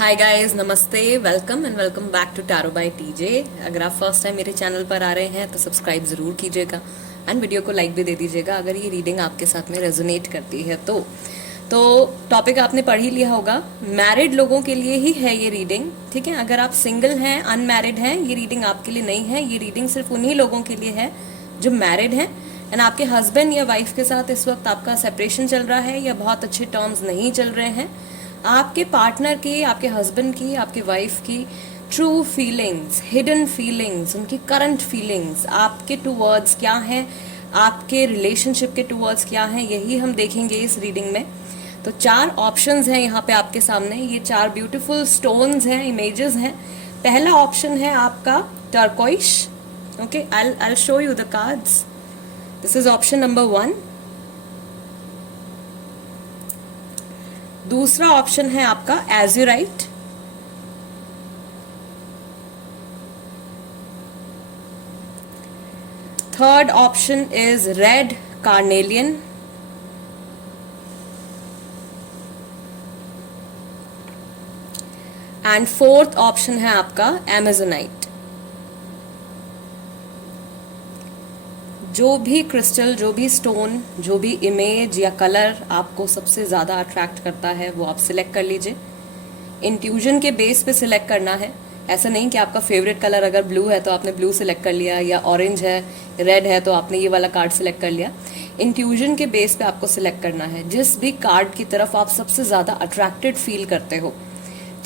हाय guys, नमस्ते, welcome and welcome back to tarot by TJ. अगर आप फर्स्ट टाइम मेरे चैनल पर आ रहे हैं तो सब्सक्राइब ज़रूर कीजिएगा एंड वीडियो को लाइक भी दे दीजिएगा अगर ये रीडिंग आपके साथ में रेजोनेट करती है तो टॉपिक आपने पढ़ ही लिया होगा। मैरिड लोगों के लिए ही है ये रीडिंग, ठीक है। अगर आप सिंगल हैं, अनमैरिड हैं, ये रीडिंग आपके लिए नहीं है। ये रीडिंग सिर्फ उन्हीं लोगों के लिए है जो मैरिड हैं एंड आपके हस्बैंड या वाइफ के साथ इस वक्त आपका सेपरेशन चल रहा है या बहुत अच्छे टर्म्स नहीं चल रहे हैं। आपके पार्टनर की, आपके हस्बैंड की, आपकी वाइफ की ट्रू फीलिंग्स, हिडन फीलिंग्स, उनकी करंट फीलिंग्स आपके टूवर्ड्स क्या हैं, आपके रिलेशनशिप के टूवर्ड्स क्या हैं, यही हम देखेंगे इस रीडिंग में। तो 4 ऑप्शंस हैं यहाँ पे आपके सामने। ये 4 ब्यूटीफुल स्टोन्स हैं, इमेजेस हैं। पहला ऑप्शन है आपका turquoise. Okay, I show you the cards. This is option number 1। दूसरा ऑप्शन है आपका azurite. Third option is red carnelian. And fourth option है आपका एमेजोनाइट। जो भी क्रिस्टल, जो भी स्टोन, जो भी इमेज या कलर आपको सबसे ज़्यादा अट्रैक्ट करता है वो आप सिलेक्ट कर लीजिए। इंट्यूजन के बेस पे सिलेक्ट करना है। ऐसा नहीं कि आपका फेवरेट कलर अगर ब्लू है तो आपने ब्लू सिलेक्ट कर लिया, या ऑरेंज है, रेड है तो आपने ये वाला कार्ड सिलेक्ट कर लिया। इंट्यूजन के बेस पे आपको सिलेक्ट करना है जिस भी कार्ड की तरफ आप सबसे ज़्यादा अट्रैक्टेड फील करते हो,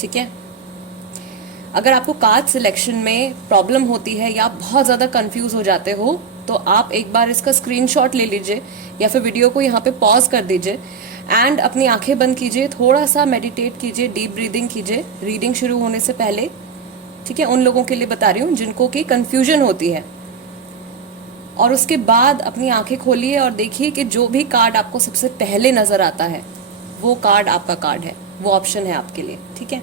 ठीक है। अगर आपको कार्ड सिलेक्शन में प्रॉब्लम होती है या आप बहुत ज़्यादा कंफ्यूज हो जाते हो तो आप एक बार इसका स्क्रीनशॉट ले लीजिए या फिर वीडियो को यहाँ पे पॉज कर दीजिए एंड अपनी आंखें बंद कीजिए, थोड़ा सा मेडिटेट कीजिए, डीप ब्रीदिंग कीजिए रीडिंग शुरू होने से पहले, ठीक है। उन लोगों के लिए बता रही हूँ जिनको कि कंफ्यूजन होती है। और उसके बाद अपनी आंखें खोलिए और देखिए कि जो भी कार्ड आपको सबसे पहले नजर आता है वो कार्ड आपका कार्ड है, वो ऑप्शन है आपके लिए, ठीक है।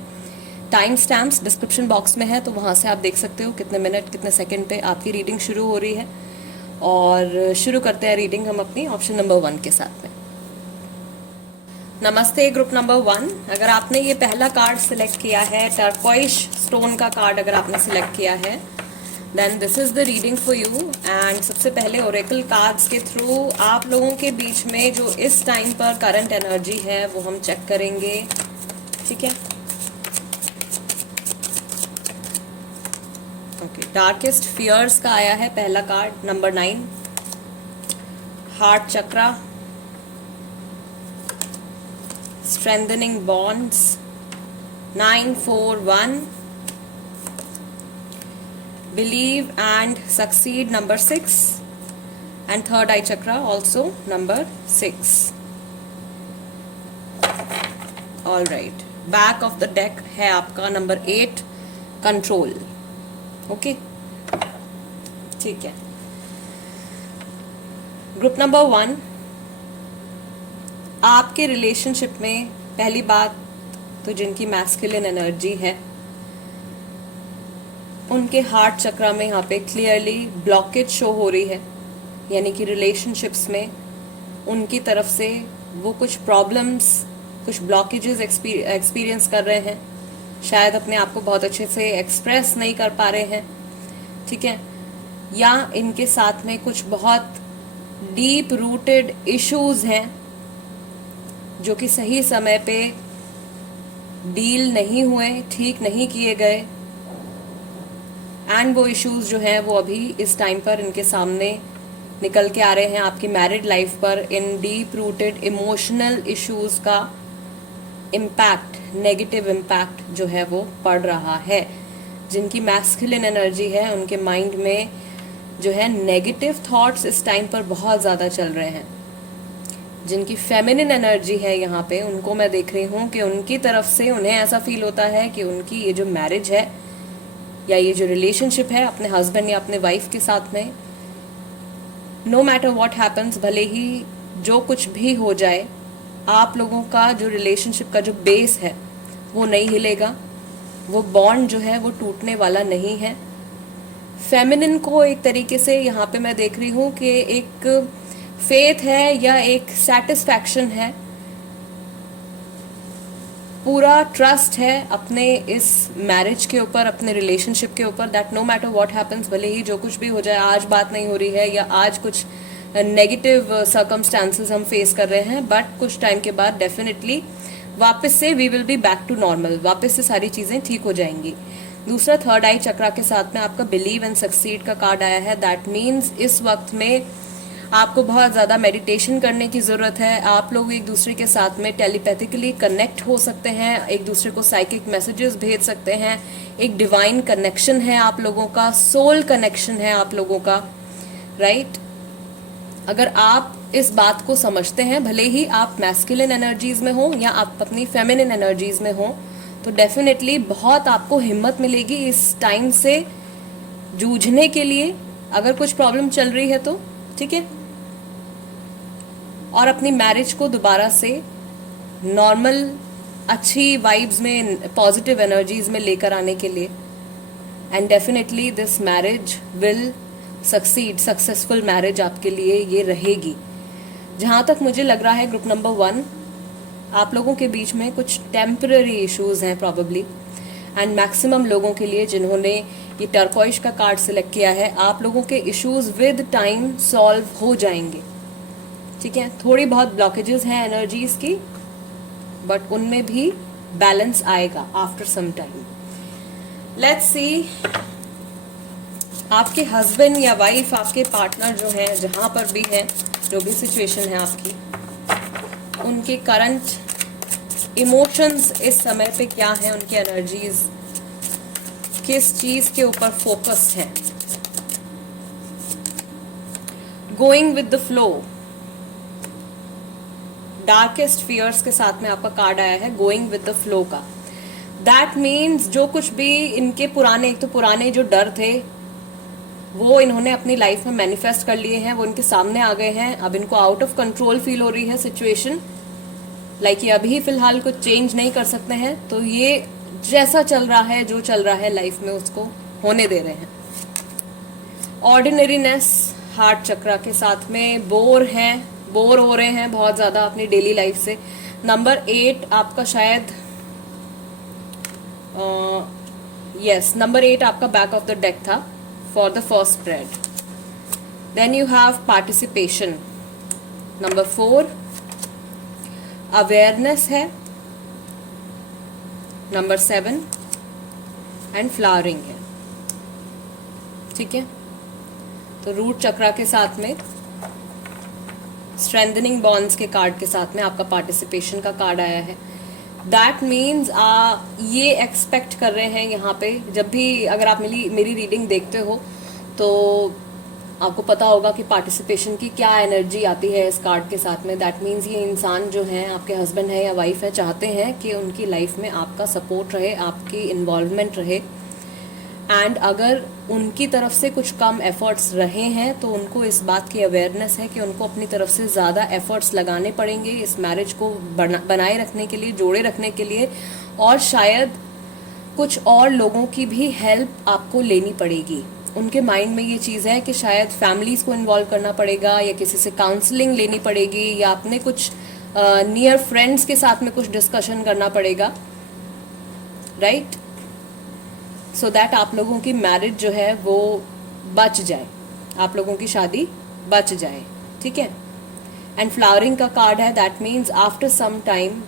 टाइम स्टैम्प्स डिस्क्रिप्शन बॉक्स में है तो वहां से आप देख सकते हो कितने मिनट, कितने सेकंड पे आपकी रीडिंग शुरू हो रही है। और शुरू करते हैं रीडिंग हम अपनी ऑप्शन नंबर 1 के साथ में। नमस्ते ग्रुप नंबर 1। अगर आपने ये पहला कार्ड सिलेक्ट किया है, टर्कोइश स्टोन का कार्ड अगर आपने सिलेक्ट किया है, then this is the reading for you. And सबसे पहले ओरेकल कार्ड्स के थ्रू आप लोगों के बीच में जो इस टाइम पर करंट एनर्जी है वो हम चेक करेंगे, ठीक है। ओके, डार्केस्ट फियर्स का आया है पहला card, number 9, heart chakra, strengthening bonds, 941, believe and succeed, number 6, and third I chakra also number 6। All right, back of the deck है आपका नंबर 8, कंट्रोल। ओके, ठीक है। ग्रुप नंबर 1, आपके रिलेशनशिप में पहली बात तो जिनकी मैस्कुलिन एनर्जी है उनके हार्ट चक्रा में यहाँ पे क्लियरली ब्लॉकेज शो हो रही है, यानी कि रिलेशनशिप्स में उनकी तरफ से वो कुछ प्रॉब्लम्स, कुछ ब्लॉकेजेस एक्सपीरियंस कर रहे हैं। शायद अपने आप को बहुत अच्छे से एक्सप्रेस नहीं कर पा रहे हैं, ठीक है। या इनके साथ में कुछ बहुत डीप रूटेड इश्यूज हैं जो कि सही समय पे डील नहीं हुए, ठीक नहीं किए गए, एंड वो इश्यूज जो हैं वो अभी इस टाइम पर इनके सामने निकल के आ रहे हैं आपकी मैरिड लाइफ पर। इन डीप रूटेड इमोशनल इश्यूज का इम्पैक्ट, नेगेटिव इम्पैक्ट जो है वो पड़ रहा है। जिनकी मैस्कुलिन एनर्जी है उनके माइंड में जो है नेगेटिव थॉट्स इस टाइम पर बहुत ज़्यादा चल रहे हैं। जिनकी फेमिनिन एनर्जी है यहाँ पे, उनको मैं देख रही हूँ कि उनकी तरफ से उन्हें ऐसा फील होता है कि उनकी ये जो मैरिज है या ये जो रिलेशनशिप है अपने हस्बैंड या अपने वाइफ के साथ में, नो मैटर व्हाट हैपन्स, भले ही जो कुछ भी हो जाए, आप लोगों का जो रिलेशनशिप का जो बेस है वो नहीं हिलेगा, वो बॉन्ड जो है वो टूटने वाला नहीं है। फेमिनिन को एक तरीके से यहाँ पे मैं देख रही हूँ कि एक फेथ है या एक सेटिस्फैक्शन है पूरा ट्रस्ट है अपने इस मैरिज के ऊपर, अपने रिलेशनशिप के ऊपर, that no matter what happens, भले ही जो कुछ भी हो जाए, आज बात नहीं हो रही है या आज कुछ नेगेटिव सर्कमस्टांसेस हम फेस कर रहे हैं, बट कुछ टाइम के बाद डेफिनेटली वापस से we will be back to normal, वापस से सारी चीजें ठीक हो जाएंगी। दूसरा, थर्ड आई चक्रा के साथ में आपका बिलीव एंड सक्सीड का कार्ड आया है। दैट मीन्स इस वक्त में आपको बहुत ज़्यादा मेडिटेशन करने की ज़रूरत है। आप लोग एक दूसरे के साथ में टेलीपैथिकली कनेक्ट हो सकते हैं, एक दूसरे को साइकिक मैसेजेस भेज सकते हैं, एक डिवाइन कनेक्शन है आप लोगों का, सोल कनेक्शन है आप लोगों का, राइट। अगर आप इस बात को समझते हैं, भले ही आप मैस्कुलिन एनर्जीज में हो या आप अपनी फेमिनिन एनर्जीज में हो, तो डेफिनेटली बहुत आपको हिम्मत मिलेगी इस टाइम से जूझने के लिए, अगर कुछ प्रॉब्लम चल रही है तो, ठीक है। और अपनी मैरिज को दोबारा से नॉर्मल अच्छी वाइब्स में, पॉजिटिव एनर्जीज में लेकर आने के लिए, and definitely this marriage will succeed, successful marriage आपके लिए ये रहेगी। जहाँ तक मुझे लग रहा है ग्रुप नंबर 1, आप लोगों के बीच में कुछ टेम्पररी इश्यूज हैं प्रॉबेबली, एंड मैक्सिमम लोगों के लिए जिन्होंने ये टर्कोइश का कार्ड सिलेक्ट किया है, आप लोगों के इश्यूज विद टाइम सॉल्व हो जाएंगे, ठीक है। थोड़ी बहुत ब्लॉकेजेस हैं एनर्जीज की, बट उनमें भी बैलेंस आएगा after some time. Let's see, आपके हस्बैंड या वाइफ, आपके पार्टनर जो है, जहां पर भी है, जो भी सिचुएशन है आपकी, उनके करंट इमोशंस इस समय पे क्या है, उनकी एनर्जीज किस चीज के ऊपर फोकस है। Going with the flow, darkest fears के साथ में आपका कार्ड आया है, गोइंग विद द फ्लो का। दैट मीन्स जो कुछ भी इनके पुराने, एक तो पुराने जो डर थे वो इन्होंने अपनी लाइफ में मैनिफेस्ट कर लिए हैं, वो इनके सामने आ गए हैं। अब इनको आउट ऑफ कंट्रोल फील हो रही है सिचुएशन, लाइक ये अभी फिलहाल कुछ चेंज नहीं कर सकते हैं, तो ये जैसा चल रहा है, जो चल रहा है लाइफ में, उसको होने दे रहे हैं। ऑर्डिनरीनेस, हार्ट चक्रा के साथ में बोर हो रहे हैं बहुत ज्यादा अपनी डेली लाइफ से। नंबर 8 आपका शायद, यस, नंबर 8 आपका बैक ऑफ द डेक था for the first spread. Then you have participation. Number 4 awareness है। नंबर 7 एंड फ्लावरिंग है, ठीक है। तो रूट चक्रा के साथ में, स्ट्रेंथनिंग बॉन्ड्स के कार्ड के साथ में आपका पार्टिसिपेशन का कार्ड आया है। दैट मीन्स ये एक्सपेक्ट कर रहे हैं यहाँ पे, जब भी अगर आप मेरी रीडिंग देखते हो तो आपको पता होगा कि पार्टिसिपेशन की क्या एनर्जी आती है इस कार्ड के साथ में। दैट मीन्स ये इंसान जो है, आपके हस्बैंड है या वाइफ है, चाहते हैं कि उनकी लाइफ में आपका सपोर्ट रहे, आपकी इन्वॉल्वमेंट रहे, एंड अगर उनकी तरफ से कुछ कम एफर्ट्स रहे हैं तो उनको इस बात की अवेयरनेस है कि उनको अपनी तरफ से ज़्यादा एफर्ट्स लगाने पड़ेंगे इस मैरिज को बनाए रखने के लिए, जोड़े रखने के लिए, और शायद कुछ और लोगों की भी हेल्प आपको लेनी पड़ेगी। उनके माइंड में ये चीज़ है कि शायद फैमिलीज़ को इन्वॉल्व करना पड़ेगा, या किसी से काउंसलिंग लेनी पड़ेगी, या अपने कुछ नियर फ्रेंड्स के साथ में कुछ डिस्कशन करना पड़ेगा, राइट, सो दैट आप लोगों की मैरिज जो है वो बच जाए, आप लोगों की शादी बच जाए, ठीक है। एंड फ्लावरिंग का कार्ड है। That means after some time,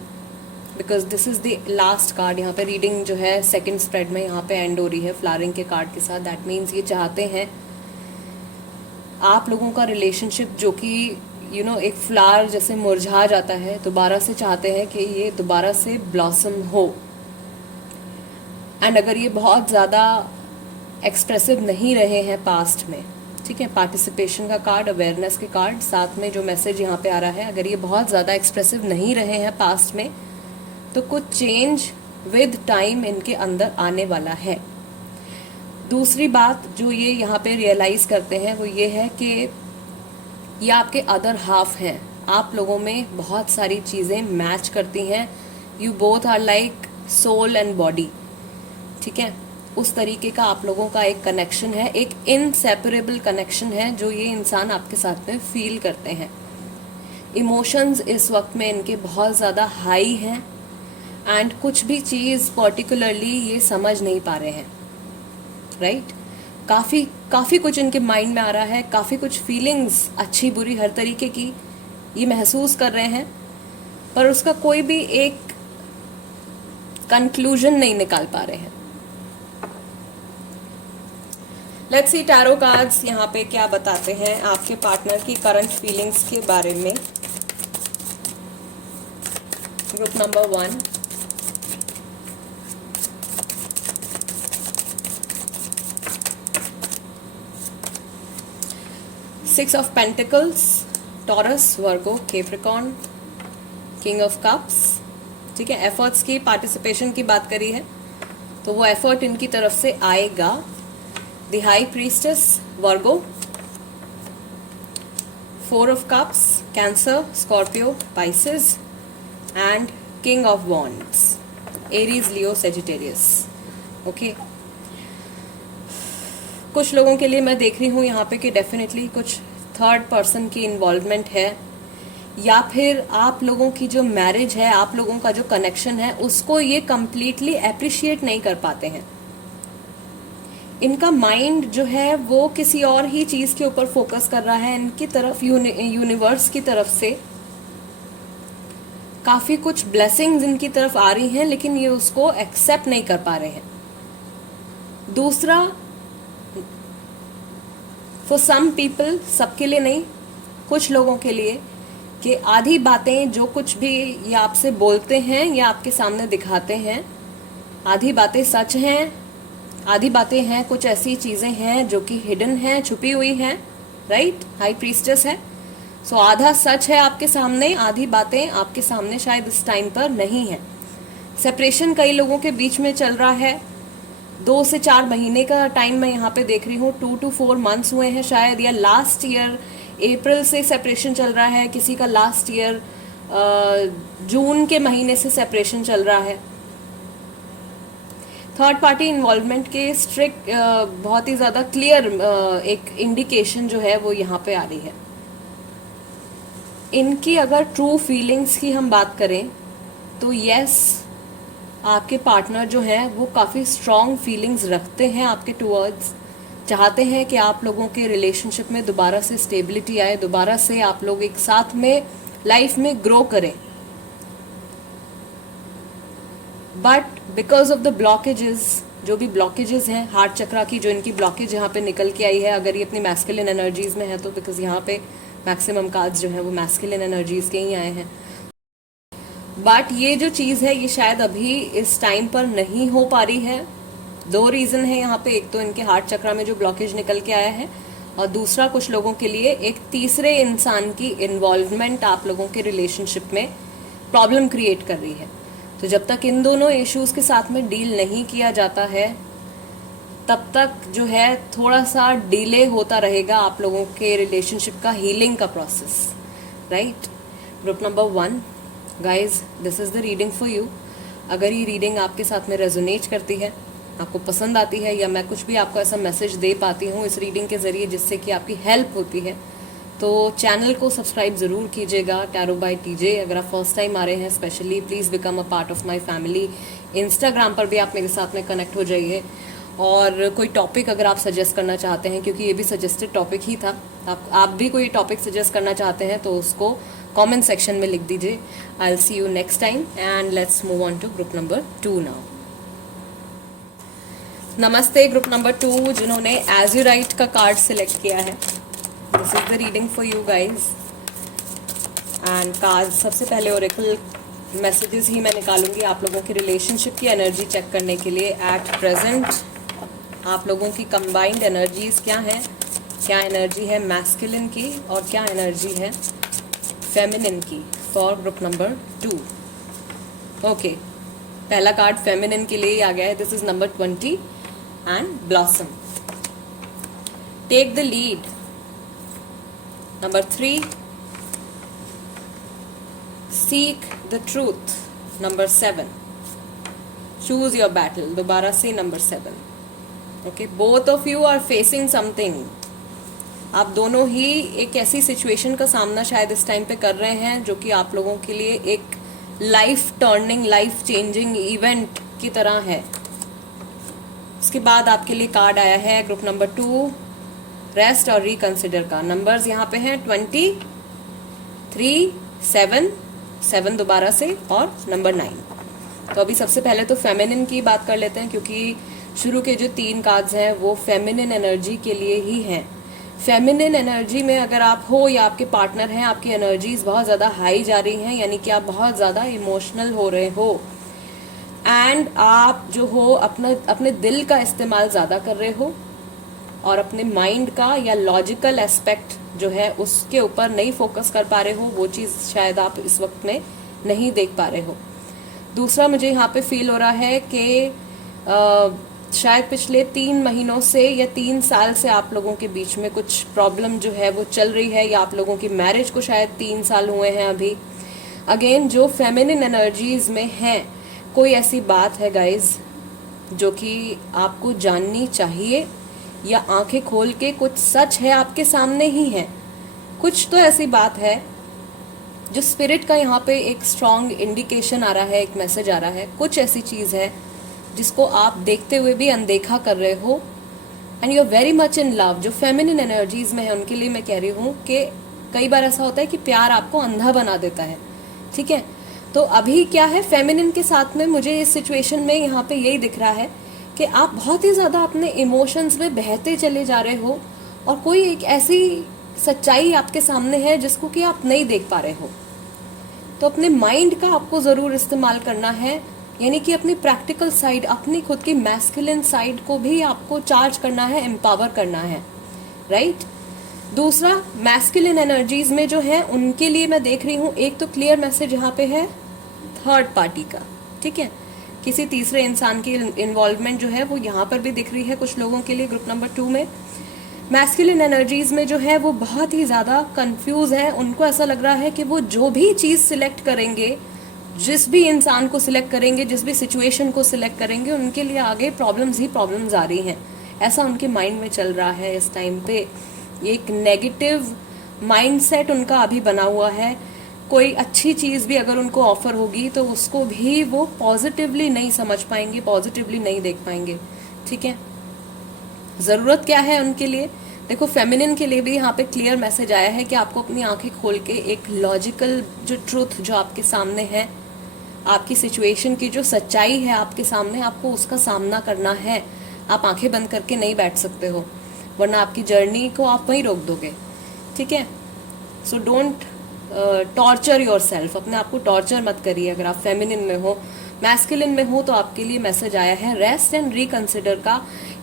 because this is the last card, यहाँ पे रीडिंग जो है सेकंड स्प्रेड में यहाँ पे एंड हो रही है फ्लावरिंग के कार्ड के साथ। दैट मीन्स ये चाहते हैं आप लोगों का रिलेशनशिप, जो कि एक फ्लावर जैसे मुरझा जाता है, दोबारा से चाहते हैं कि ये दोबारा से ब्लॉसम हो। एंड अगर ये बहुत ज़्यादा एक्सप्रेसिव नहीं रहे हैं पास्ट में, ठीक है, पार्टिसिपेशन का कार्ड, अवेयरनेस के कार्ड, साथ में जो मैसेज यहाँ पे आ रहा है, अगर ये बहुत ज़्यादा एक्सप्रेसिव नहीं रहे हैं पास्ट में, तो कुछ चेंज विद टाइम इनके अंदर आने वाला है। दूसरी बात जो ये यहाँ पे रियलाइज़ करते हैं वो ये है कि ये आपके अदर हाफ हैं, आप लोगों में बहुत सारी चीज़ें मैच करती हैं। You both are like soul and body, ठीक है। उस तरीके का आप लोगों का एक कनेक्शन है, एक इनसेपरेबल कनेक्शन है जो ये इंसान आपके साथ में फील करते हैं। इमोशंस इस वक्त में इनके बहुत ज़्यादा हाई हैं, एंड कुछ भी चीज़ पर्टिकुलरली ये समझ नहीं पा रहे हैं, राइट। काफ़ी कुछ इनके माइंड में आ रहा है, काफ़ी कुछ फीलिंग्स अच्छी बुरी हर तरीके की ये महसूस कर रहे हैं, पर उसका कोई भी एक कंक्लूजन नहीं निकाल पा रहे हैं। लेट्स सी टैरो कार्ड्स यहाँ पे क्या बताते हैं आपके पार्टनर की करंट फीलिंग्स के बारे में। Group number 1, six of pentacles, taurus, Virgo, Capricorn, king of cups. ठीक है, एफर्ट्स की, पार्टिसिपेशन की बात करी है, तो वो एफर्ट इनकी तरफ से आएगा। The high priestess, Virgo, four of cups, cancer, Scorpio, Pisces and king of wands, Aries, Leo, Sagittarius. Okay, कुछ लोगों के लिए मैं देख रही हूँ यहाँ पे कि डेफिनेटली कुछ थर्ड पर्सन की इन्वॉल्वमेंट है, या फिर आप लोगों की जो मैरिज है, आप लोगों का जो कनेक्शन है, उसको ये कंप्लीटली अप्रिशिएट नहीं कर पाते हैं। इनका माइंड जो है वो किसी और ही चीज के ऊपर फोकस कर रहा है। इनकी तरफ यूनिवर्स की तरफ से काफी कुछ ब्लेसिंग्स इनकी तरफ आ रही हैं, लेकिन ये उसको एक्सेप्ट नहीं कर पा रहे हैं। दूसरा, फॉर सम पीपल, सबके लिए नहीं, कुछ लोगों के लिए, कि आधी बातें जो कुछ भी ये आपसे बोलते हैं या आपके सामने दिखाते हैं, आधी बातें सच हैं, आधी बातें हैं कुछ ऐसी चीजें हैं जो कि हिडन हैं, छुपी हुई हैं, राइट। हाई प्रीस्टेस है, सो आधा सच है आपके सामने, आधी बातें आपके सामने शायद इस टाइम पर नहीं है। सेपरेशन कई लोगों के बीच में चल रहा है, 2 से 4 महीने का टाइम मैं यहाँ पे देख रही हूँ, 2 to 4 मंथ्स हुए हैं शायद, या लास्ट ईयर अप्रैल से सेपरेशन चल रहा है, किसी का लास्ट ईयर जून के महीने से सेपरेशन चल रहा है। थर्ड पार्टी इन्वॉल्वमेंट के स्ट्रिक्ट बहुत ही ज़्यादा क्लियर एक इंडिकेशन जो है वो यहाँ पे आ रही है। इनकी अगर ट्रू फीलिंग्स की हम बात करें तो यस, आपके पार्टनर जो है वो काफ़ी स्ट्रॉन्ग फीलिंग्स रखते हैं आपके टुवर्ड्स, चाहते हैं कि आप लोगों के रिलेशनशिप में दोबारा से स्टेबिलिटी आए, दोबारा से आप लोग एक साथ में लाइफ में ग्रो करें। But because of the blockages, जो भी ब्लॉकेजेस हैं, हार्ट चक्रा की जो इनकी ब्लॉकेज यहाँ पे निकल के आई है, अगर ये अपनी मैस्कुलिन एनर्जीज में है तो, बिकॉज यहाँ पे मैक्सिमम कार्ड्स जो है वो मैस्कुलिन एनर्जीज के ही आए हैं। बट ये जो चीज़ है ये शायद अभी इस टाइम पर नहीं हो पा रही है। 2 रीज़न है यहाँ पे, एक तो इनके हार्ट चक्रा में जो ब्लॉकेज निकल के आया है, और दूसरा कुछ लोगों के लिए एक तीसरे इंसान की इन्वॉल्वमेंट आप लोगों के रिलेशनशिप में प्रॉब्लम क्रिएट कर रही है। तो जब तक इन दोनों इश्यूज के साथ में डील नहीं किया जाता है, तब तक जो है थोड़ा सा डिले होता रहेगा आप लोगों के रिलेशनशिप का हीलिंग का process, right. Group number 1, guys, this is the reading for you. अगर ये रीडिंग आपके साथ में रेजोनेट करती है, आपको पसंद आती है, या मैं कुछ भी आपको ऐसा मैसेज दे पाती हूँ इस रीडिंग के जरिए जिससे कि आपकी हेल्प होती है, तो चैनल को सब्सक्राइब ज़रूर कीजिएगा, टैरो बाय टीजे। अगर आप फर्स्ट टाइम आ रहे हैं specially, please become a part of my family. Instagram पर भी आप मेरे साथ में कनेक्ट हो जाइए, और कोई टॉपिक अगर आप सजेस्ट करना चाहते हैं, क्योंकि ये भी सजेस्टेड टॉपिक ही था, आप भी कोई टॉपिक सजेस्ट करना चाहते हैं तो उसको कमेंट सेक्शन में लिख दीजिए। I will see you next time, and let's move on to group number 2 now. नमस्ते ग्रुप नंबर 2 जिन्होंने एज यू राइट का कार्ड सिलेक्ट किया है। This is the reading for you guys. And card, सबसे पहले ओरेकल मैसेजेस ही मैं निकालूंगी आप लोगों की रिलेशनशिप की एनर्जी चेक करने के लिए। एट प्रेजेंट आप लोगों की कंबाइंड एनर्जीज क्या हैं, क्या एनर्जी है मैस्कुलिन की और क्या एनर्जी है फेमिनिन की फॉर ग्रुप नंबर 2। ओके, पहला कार्ड फेमिनिन के लिए आ गया है। This is number 20 and blossom. Take the lead. Number 3, seek the truth. Number 7, choose your battle. दोबारा से number 7। Okay, both of you are facing something. आप दोनों ही एक ऐसी सिचुएशन का सामना शायद इस टाइम पे कर रहे हैं जो कि आप लोगों के लिए एक life turning, life changing event की तरह है। इसके बाद आपके लिए कार्ड आया है ग्रुप नंबर 2, रेस्ट और रिकंसिडर का। नंबर्स यहाँ पे हैं 20, 3, 7, 7 दोबारा से और नंबर 9। तो अभी सबसे पहले तो फेमिनिन की बात कर लेते हैं, क्योंकि शुरू के जो 3 कार्ड्स हैं वो फेमिनिन एनर्जी के लिए ही हैं। फेमिनिन एनर्जी में अगर आप हो या आपके पार्टनर हैं, आपकी एनर्जीज बहुत ज़्यादा हाई जा रही हैं, यानी कि आप बहुत ज़्यादा इमोशनल हो रहे हो एंड आप जो हो अपने दिल का इस्तेमाल ज़्यादा कर रहे हो और अपने माइंड का या लॉजिकल एस्पेक्ट जो है उसके ऊपर नहीं फोकस कर पा रहे हो। वो चीज़ शायद आप इस वक्त में नहीं देख पा रहे हो। दूसरा मुझे यहाँ पे फील हो रहा है कि शायद पिछले 3 महीनों से या 3 साल से आप लोगों के बीच में कुछ प्रॉब्लम जो है वो चल रही है, या आप लोगों की मैरिज को शायद 3 साल हुए हैं अभी। अगेन जो फेमिनिन एनर्जीज में है, कोई ऐसी बात है गाइज जो कि आपको जाननी चाहिए, या आंखें खोल के कुछ सच है आपके सामने ही है। कुछ तो ऐसी बात है जो स्पिरिट का यहाँ पे एक स्ट्रॉन्ग इंडिकेशन आ रहा है, एक मैसेज आ रहा है। कुछ ऐसी चीज़ है जिसको आप देखते हुए भी अनदेखा कर रहे हो and you are very much in love. जो फेमिनिन एनर्जीज में है उनके लिए मैं कह रही हूँ कि कई बार ऐसा होता है कि प्यार आपको अंधा बना देता है, ठीक है। तो अभी क्या है, फेमिनिन के साथ में मुझे इस सिचुएशन में यहाँ पे यही दिख रहा है कि आप बहुत ही ज़्यादा अपने इमोशंस में बहते चले जा रहे हो और कोई एक ऐसी सच्चाई आपके सामने है जिसको कि आप नहीं देख पा रहे हो। तो अपने माइंड का आपको ज़रूर इस्तेमाल करना है, यानी कि अपनी प्रैक्टिकल साइड, अपनी खुद की मैस्कुलिन साइड को भी आपको चार्ज करना है, एम्पावर करना है, राइट। दूसरा, मैस्कुलिन एनर्जीज में जो है उनके लिए मैं देख रही हूँ एक तो क्लियर मैसेज यहाँ पे है थर्ड पार्टी का, ठीक है। किसी तीसरे इंसान की इन्वॉल्वमेंट जो है वो यहाँ पर भी दिख रही है कुछ लोगों के लिए ग्रुप नंबर 2 में। मैस्कुलिन एनर्जीज में जो है वो बहुत ही ज़्यादा कंफ्यूज है। उनको ऐसा लग रहा है कि वो जो भी चीज़ सिलेक्ट करेंगे, जिस भी इंसान को सिलेक्ट करेंगे, जिस भी सिचुएशन को सिलेक्ट करेंगे, उनके लिए आगे प्रॉब्लम्स ही प्रॉब्लम्स आ रही हैं, ऐसा उनके माइंड में चल रहा है इस टाइम पे। एक नेगेटिव माइंडसेट उनका अभी बना हुआ है। कोई अच्छी चीज़ भी अगर उनको ऑफर होगी तो उसको भी वो पॉजिटिवली नहीं समझ पाएंगे, पॉजिटिवली नहीं देख पाएंगे, ठीक है। ज़रूरत क्या है उनके लिए, देखो फेमिनिन के लिए भी यहाँ पे क्लियर मैसेज आया है कि आपको अपनी आंखें खोल के एक लॉजिकल जो ट्रूथ जो आपके सामने है, आपकी सिचुएशन की जो सच्चाई है आपके सामने, आपको उसका सामना करना है। आप आंखें बंद करके नहीं बैठ सकते हो, वरना आपकी जर्नी को आप वहीं रोक दोगे, ठीक है। So don't torture your self, अपने आप को टॉर्चर मत करिए। अगर आप फेमिनिन में हो, मैस्कुलिन में हो, तो आपके लिए मैसेज आया है रेस्ट एंड रिकंसिडर का।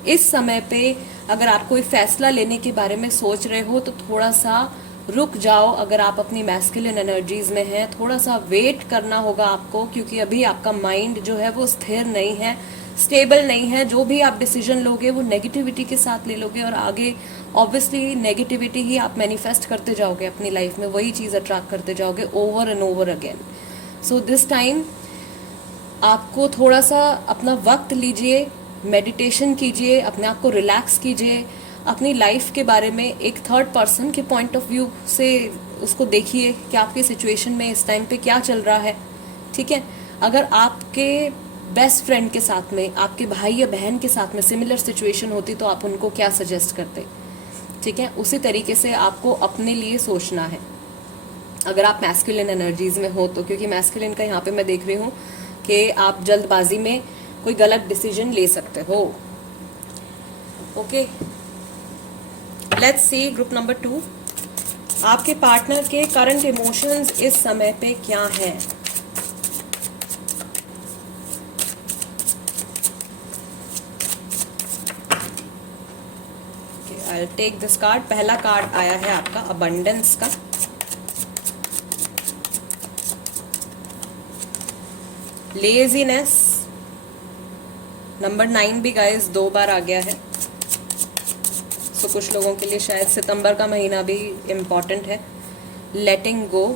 इस समय पे अगर आप कोई फैसला लेने के बारे में सोच रहे हो तो थोड़ा सा रुक जाओ। अगर आप अपनी मैस्कुलिन एनर्जीज में हैं, थोड़ा सा वेट करना होगा आपको, क्योंकि अभी आपका माइंड जो है वो स्थिर नहीं है, स्टेबल नहीं है। जो भी आप डिसीजन लोगे वो नेगेटिविटी के साथ ले लोगे और आगे ऑब्वियसली नेगेटिविटी ही आप मैनिफेस्ट करते जाओगे अपनी लाइफ में, वही चीज़ अट्रैक्ट करते जाओगे over and over again. So this time आपको थोड़ा सा अपना वक्त लीजिए, मेडिटेशन कीजिए, अपने आप को रिलैक्स कीजिए, अपनी लाइफ के बारे में एक थर्ड पर्सन के पॉइंट ऑफ व्यू से उसको देखिए कि आपकी सिचुएशन में इस टाइम पे क्या चल रहा है, ठीक है। अगर आपके बेस्ट फ्रेंड के साथ में, आपके भाई या बहन के साथ में सिमिलर सिचुएशन होती तो आप उनको क्या सजेस्ट करते, ठीक है। उसी तरीके से आपको अपने लिए सोचना है अगर आप मैस्कुलिन एनर्जीज में हो तो, क्योंकि मैस्कुलिन का यहाँ पे मैं देख रही हूँ कि आप जल्दबाजी में कोई गलत डिसीजन ले सकते हो। Okay, let's see group number 2, आपके पार्टनर के करंट इमोशंस इस समय पे क्या हैं। I will take this card. पहला कार्ड आया है आपका अबंडेंस का, लेजीनेस, नंबर 9 भी गाइस 2 बार आ गया है। सो कुछ लोगों के लिए शायद सितंबर का महीना भी इम्पॉर्टेंट है। Letting go,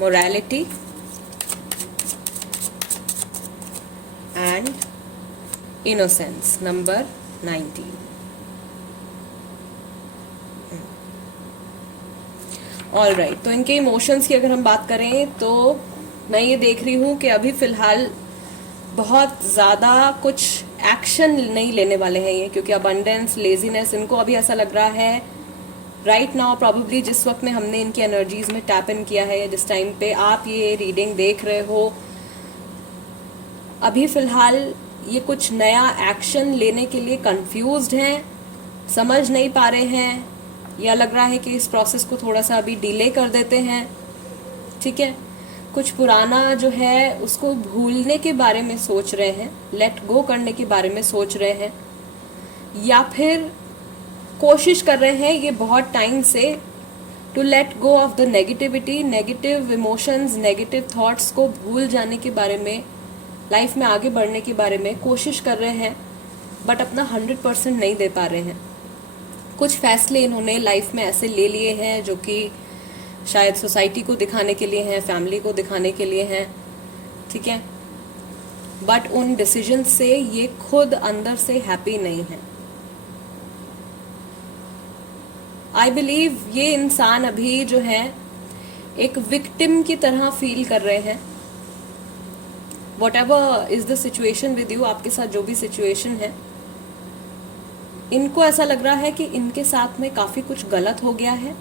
morality and innocence, number 19। All right, तो इनके इमोशंस की अगर हम बात करें तो मैं ये देख रही हूँ कि अभी फ़िलहाल बहुत ज़्यादा कुछ एक्शन नहीं लेने वाले हैं ये, क्योंकि अबंडेंस, लेजीनेस, इनको अभी ऐसा लग रहा है राइट नाउ प्रॉब्ली जिस वक्त में हमने इनकी एनर्जीज में टैप इन किया है या जिस टाइम पे आप ये रीडिंग देख रहे हो, अभी फ़िलहाल ये कुछ नया एक्शन लेने के लिए कंफ्यूज्ड हैं, समझ नहीं पा रहे हैं, या लग रहा है कि इस प्रोसेस को थोड़ा सा अभी डिले कर देते हैं। ठीक है, कुछ पुराना जो है उसको भूलने के बारे में सोच रहे हैं, लेट गो करने के बारे में सोच रहे हैं, या फिर कोशिश कर रहे हैं ये बहुत टाइम से to let go of the negativity, negative emotions, negative thoughts को भूल जाने के बारे में, लाइफ में आगे बढ़ने के बारे में कोशिश कर रहे हैं, बट अपना 100% नहीं दे पा रहे हैं। कुछ फैसले इन्होंने लाइफ में ऐसे ले लिए हैं जो कि शायद सोसाइटी को दिखाने के लिए हैं, फैमिली को दिखाने के लिए हैं, ठीक है, बट उन डिसीजन से ये खुद अंदर से हैप्पी नहीं है। आई बिलीव ये इंसान अभी जो है एक विक्टिम की तरह फील कर रहे हैं। What ever is the situation with you, आपके साथ जो भी सिचुएशन है, इनको ऐसा लग रहा है कि इनके साथ में काफ़ी कुछ गलत हो गया है,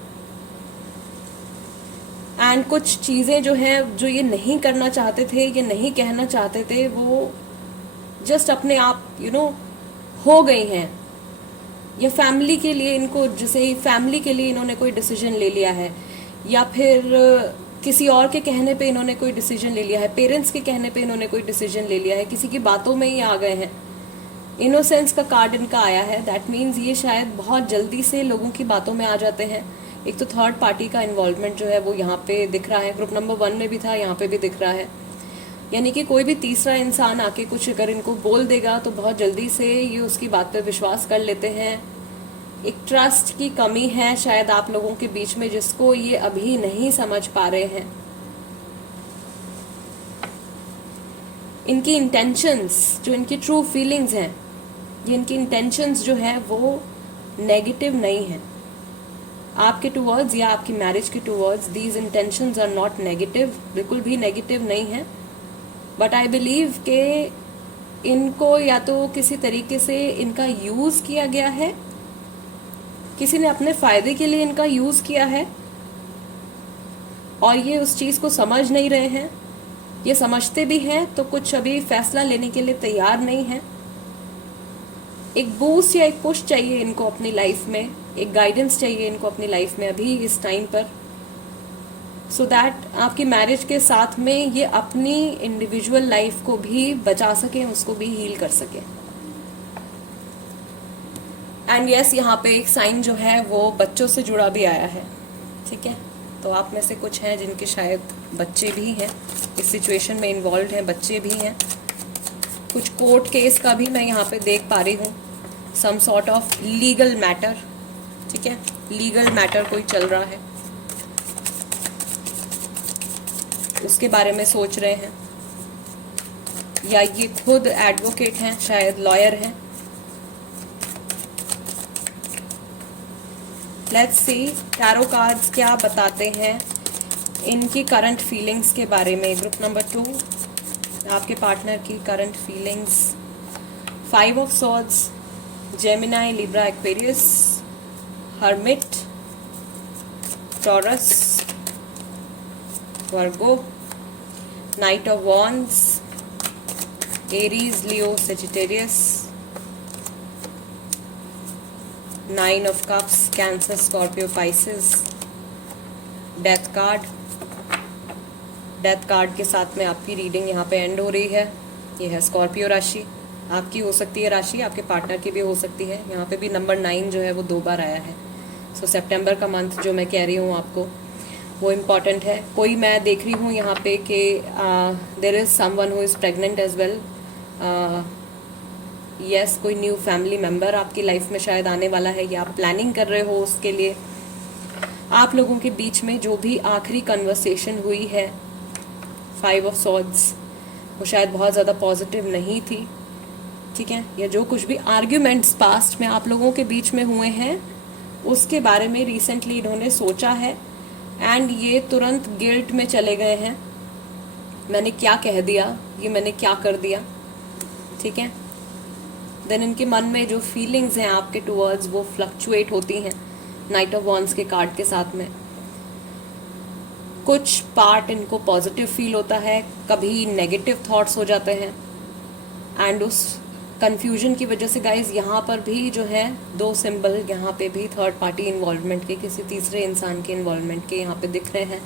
एंड कुछ चीज़ें जो हैं जो ये नहीं करना चाहते थे, ये नहीं कहना चाहते थे, वो जस्ट अपने आप हो गई हैं। या फैमिली के लिए इनको, जैसे फैमिली के लिए इन्होंने कोई डिसीजन ले लिया है, या फिर किसी और के कहने पे इन्होंने कोई डिसीजन ले लिया है, पेरेंट्स के कहने पे इन्होंने कोई डिसीजन ले लिया है, किसी की बातों में ही आ गए हैं। इनोसेंस का कार्ड इनका आया है, दैट मीन्स ये शायद बहुत जल्दी से लोगों की बातों में आ जाते हैं। एक तो थर्ड पार्टी का इन्वॉल्वमेंट जो है वो यहाँ पे दिख रहा है, ग्रुप नंबर 1 में भी था, यहाँ पे भी दिख रहा है। यानी कि कोई भी तीसरा इंसान आके कुछ अगर इनको बोल देगा तो बहुत जल्दी से ये उसकी बात पर विश्वास कर लेते हैं। एक ट्रस्ट की कमी है शायद आप लोगों के बीच में, जिसको ये अभी नहीं समझ पा रहे हैं। इनकी इंटेंशंस, जो इनकी ट्रू फीलिंग्स हैं, ये इनकी इंटेंशंस जो है वो नेगेटिव नहीं है आपके टूवर्ड्स या आपकी मैरिज के towards. These intentions are not negative, बिल्कुल भी नेगेटिव नहीं है, बट आई बिलीव के इनको या तो किसी तरीके से इनका यूज किया गया है, किसी ने अपने फायदे के लिए इनका यूज किया है, और ये उस चीज को समझ नहीं रहे हैं। ये समझते भी हैं तो कुछ अभी फैसला लेने के लिए तैयार नहीं है। एक बूस्ट या एक पुश चाहिए इनको अपनी लाइफ में, एक गाइडेंस चाहिए इनको अपनी लाइफ में अभी इस टाइम पर, सो दैट आपकी मैरिज के साथ में ये अपनी इंडिविजुअल लाइफ को भी बचा सकें, उसको भी हील कर सकें। एंड यस, यहाँ पे एक साइन जो है वो बच्चों से जुड़ा भी आया है। ठीक है, तो आप में से कुछ हैं जिनके शायद बच्चे भी हैं, इस सिचुएशन में इन्वॉल्व हैं, बच्चे भी हैं। कुछ कोर्ट केस का भी मैं यहाँ पे देख पा रही हूँ, some sort of legal matter. ठीक है, लीगल मैटर कोई चल रहा है, उसके बारे में सोच रहे हैं, या ये खुद एडवोकेट हैं, शायद लॉयर हैं। लेट्स सी टैरो कार्ड्स क्या बताते हैं इनकी करंट फीलिंग्स के बारे में। ग्रुप नंबर 2, आपके पार्टनर की current feelings. 5 of swords, Gemini, Libra, Aquarius, hermit, taurus, Virgo, night of wands, Aries, Leo, Sagittarius, 9 of cups, cancer, Scorpio, Pisces, death card. Death card के साथ में आपकी रीडिंग यहाँ पे एंड हो रही है। ये है स्कॉर्पियो राशि, आपकी हो सकती है राशि, आपके पार्टनर की भी हो सकती है। यहाँ पे भी नंबर 9 जो है वो 2 बार आया है। सो सितंबर का मंथ जो मैं कह रही हूँ आपको वो इम्पॉर्टेंट है। कोई मैं देख रही हूँ यहाँ पे कि there is someone who is pregnant as well. Yes, कोई न्यू फैमिली मेम्बर आपकी लाइफ में शायद आने वाला है, या आप प्लानिंग कर रहे हो उसके लिए। आप लोगों के बीच में जो भी आखिरी कन्वर्सेशन हुई है 5 ऑफ सॉर्ड्स, वो शायद बहुत ज़्यादा पॉजिटिव नहीं थी। ठीक है, या जो कुछ भी आर्ग्यूमेंट्स पास्ट में आप लोगों के बीच में हुए हैं उसके बारे में रिसेंटली इन्होंने सोचा है, एंड ये तुरंत गिल्ट में चले गए हैं, मैंने क्या कह दिया, ये मैंने क्या कर दिया, ठीक है। देन इनके मन में जो फीलिंग्स हैं आपके टुवर्ड्स वो फ्लक्चुएट होती हैं नाइट ऑफ वॉन्ड्स के कार्ड के साथ में। कुछ पार्ट इनको पॉजिटिव फील होता है, कभी नेगेटिव थॉट्स हो जाते हैं, एंड उस कंफ्यूजन की वजह से गाइज यहाँ पर भी जो है 2 सिंबल यहाँ पे भी थर्ड पार्टी इन्वॉल्वमेंट के, किसी तीसरे इंसान के इन्वॉल्वमेंट के यहाँ पे दिख रहे हैं,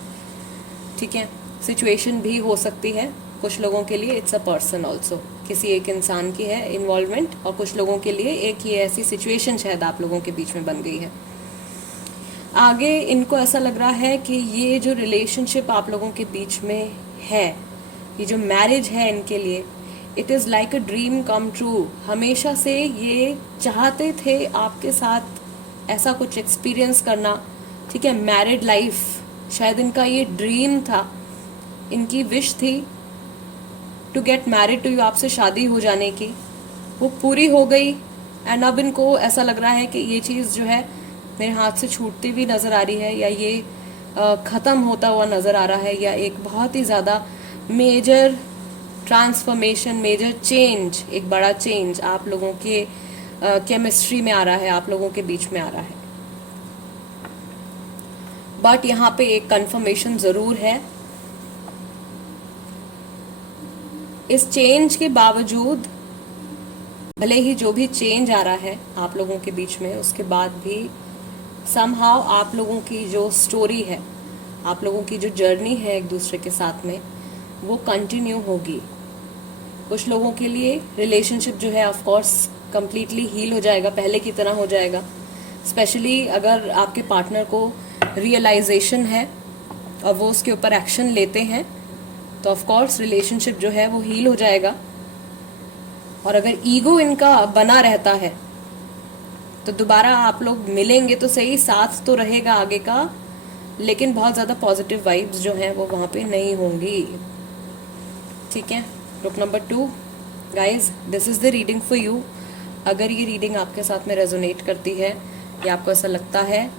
ठीक है। सिचुएशन भी हो सकती है कुछ लोगों के लिए, इट्स अ पर्सन ऑल्सो, किसी एक इंसान की है इन्वॉल्वमेंट, और कुछ लोगों के लिए एक ही ऐसी सिचुएशन शायद आप लोगों के बीच में बन गई है। आगे इनको ऐसा लग रहा है कि ये जो रिलेशनशिप आप लोगों के बीच में है, ये जो मैरिज है इनके लिए, it is like a dream come true. हमेशा से ये चाहते थे आपके साथ ऐसा कुछ एक्सपीरियंस करना, ठीक है, मैरिड लाइफ, शायद इनका ये ड्रीम था, इनकी विश थी to get married to you, आपसे शादी हो जाने की, वो पूरी हो गई। एंड अब इनको ऐसा लग रहा है कि ये चीज़ जो है मेरे हाथ से छूटती हुई नज़र आ रही है, या ये ख़त्म होता हुआ नज़र आ रहा है, या एक बहुत ही ज़्यादा मेजर ट्रांसफॉर्मेशन, मेजर चेंज, एक बड़ा चेंज आप लोगों के केमिस्ट्री में आ रहा है, आप लोगों के बीच में आ रहा है। बट यहाँ पे एक कंफर्मेशन ज़रूर है, इस चेंज के बावजूद, भले ही जो भी चेंज आ रहा है आप लोगों के बीच में, उसके बाद भी समहाउ आप लोगों की जो स्टोरी है, आप लोगों की जो जर्नी है एक दूसरे के साथ में, वो कंटिन्यू होगी। कुछ लोगों के लिए रिलेशनशिप जो है ऑफ कोर्स कंप्लीटली हील हो जाएगा, पहले की तरह हो जाएगा। स्पेशली अगर आपके पार्टनर को रियलाइजेशन है और वो उसके ऊपर एक्शन लेते हैं, तो ऑफ कोर्स रिलेशनशिप जो है वो हील हो जाएगा। और अगर ईगो इनका बना रहता है तो दोबारा आप लोग मिलेंगे तो सही, साथ तो रहेगा आगे का, लेकिन बहुत ज़्यादा पॉजिटिव वाइब्स जो हैं वो वहाँ पे नहीं होंगी, ठीक है। Group number 2 guys, this is the reading for you. अगर ये रीडिंग आपके साथ में रेजोनेट करती है, या आपको ऐसा लगता है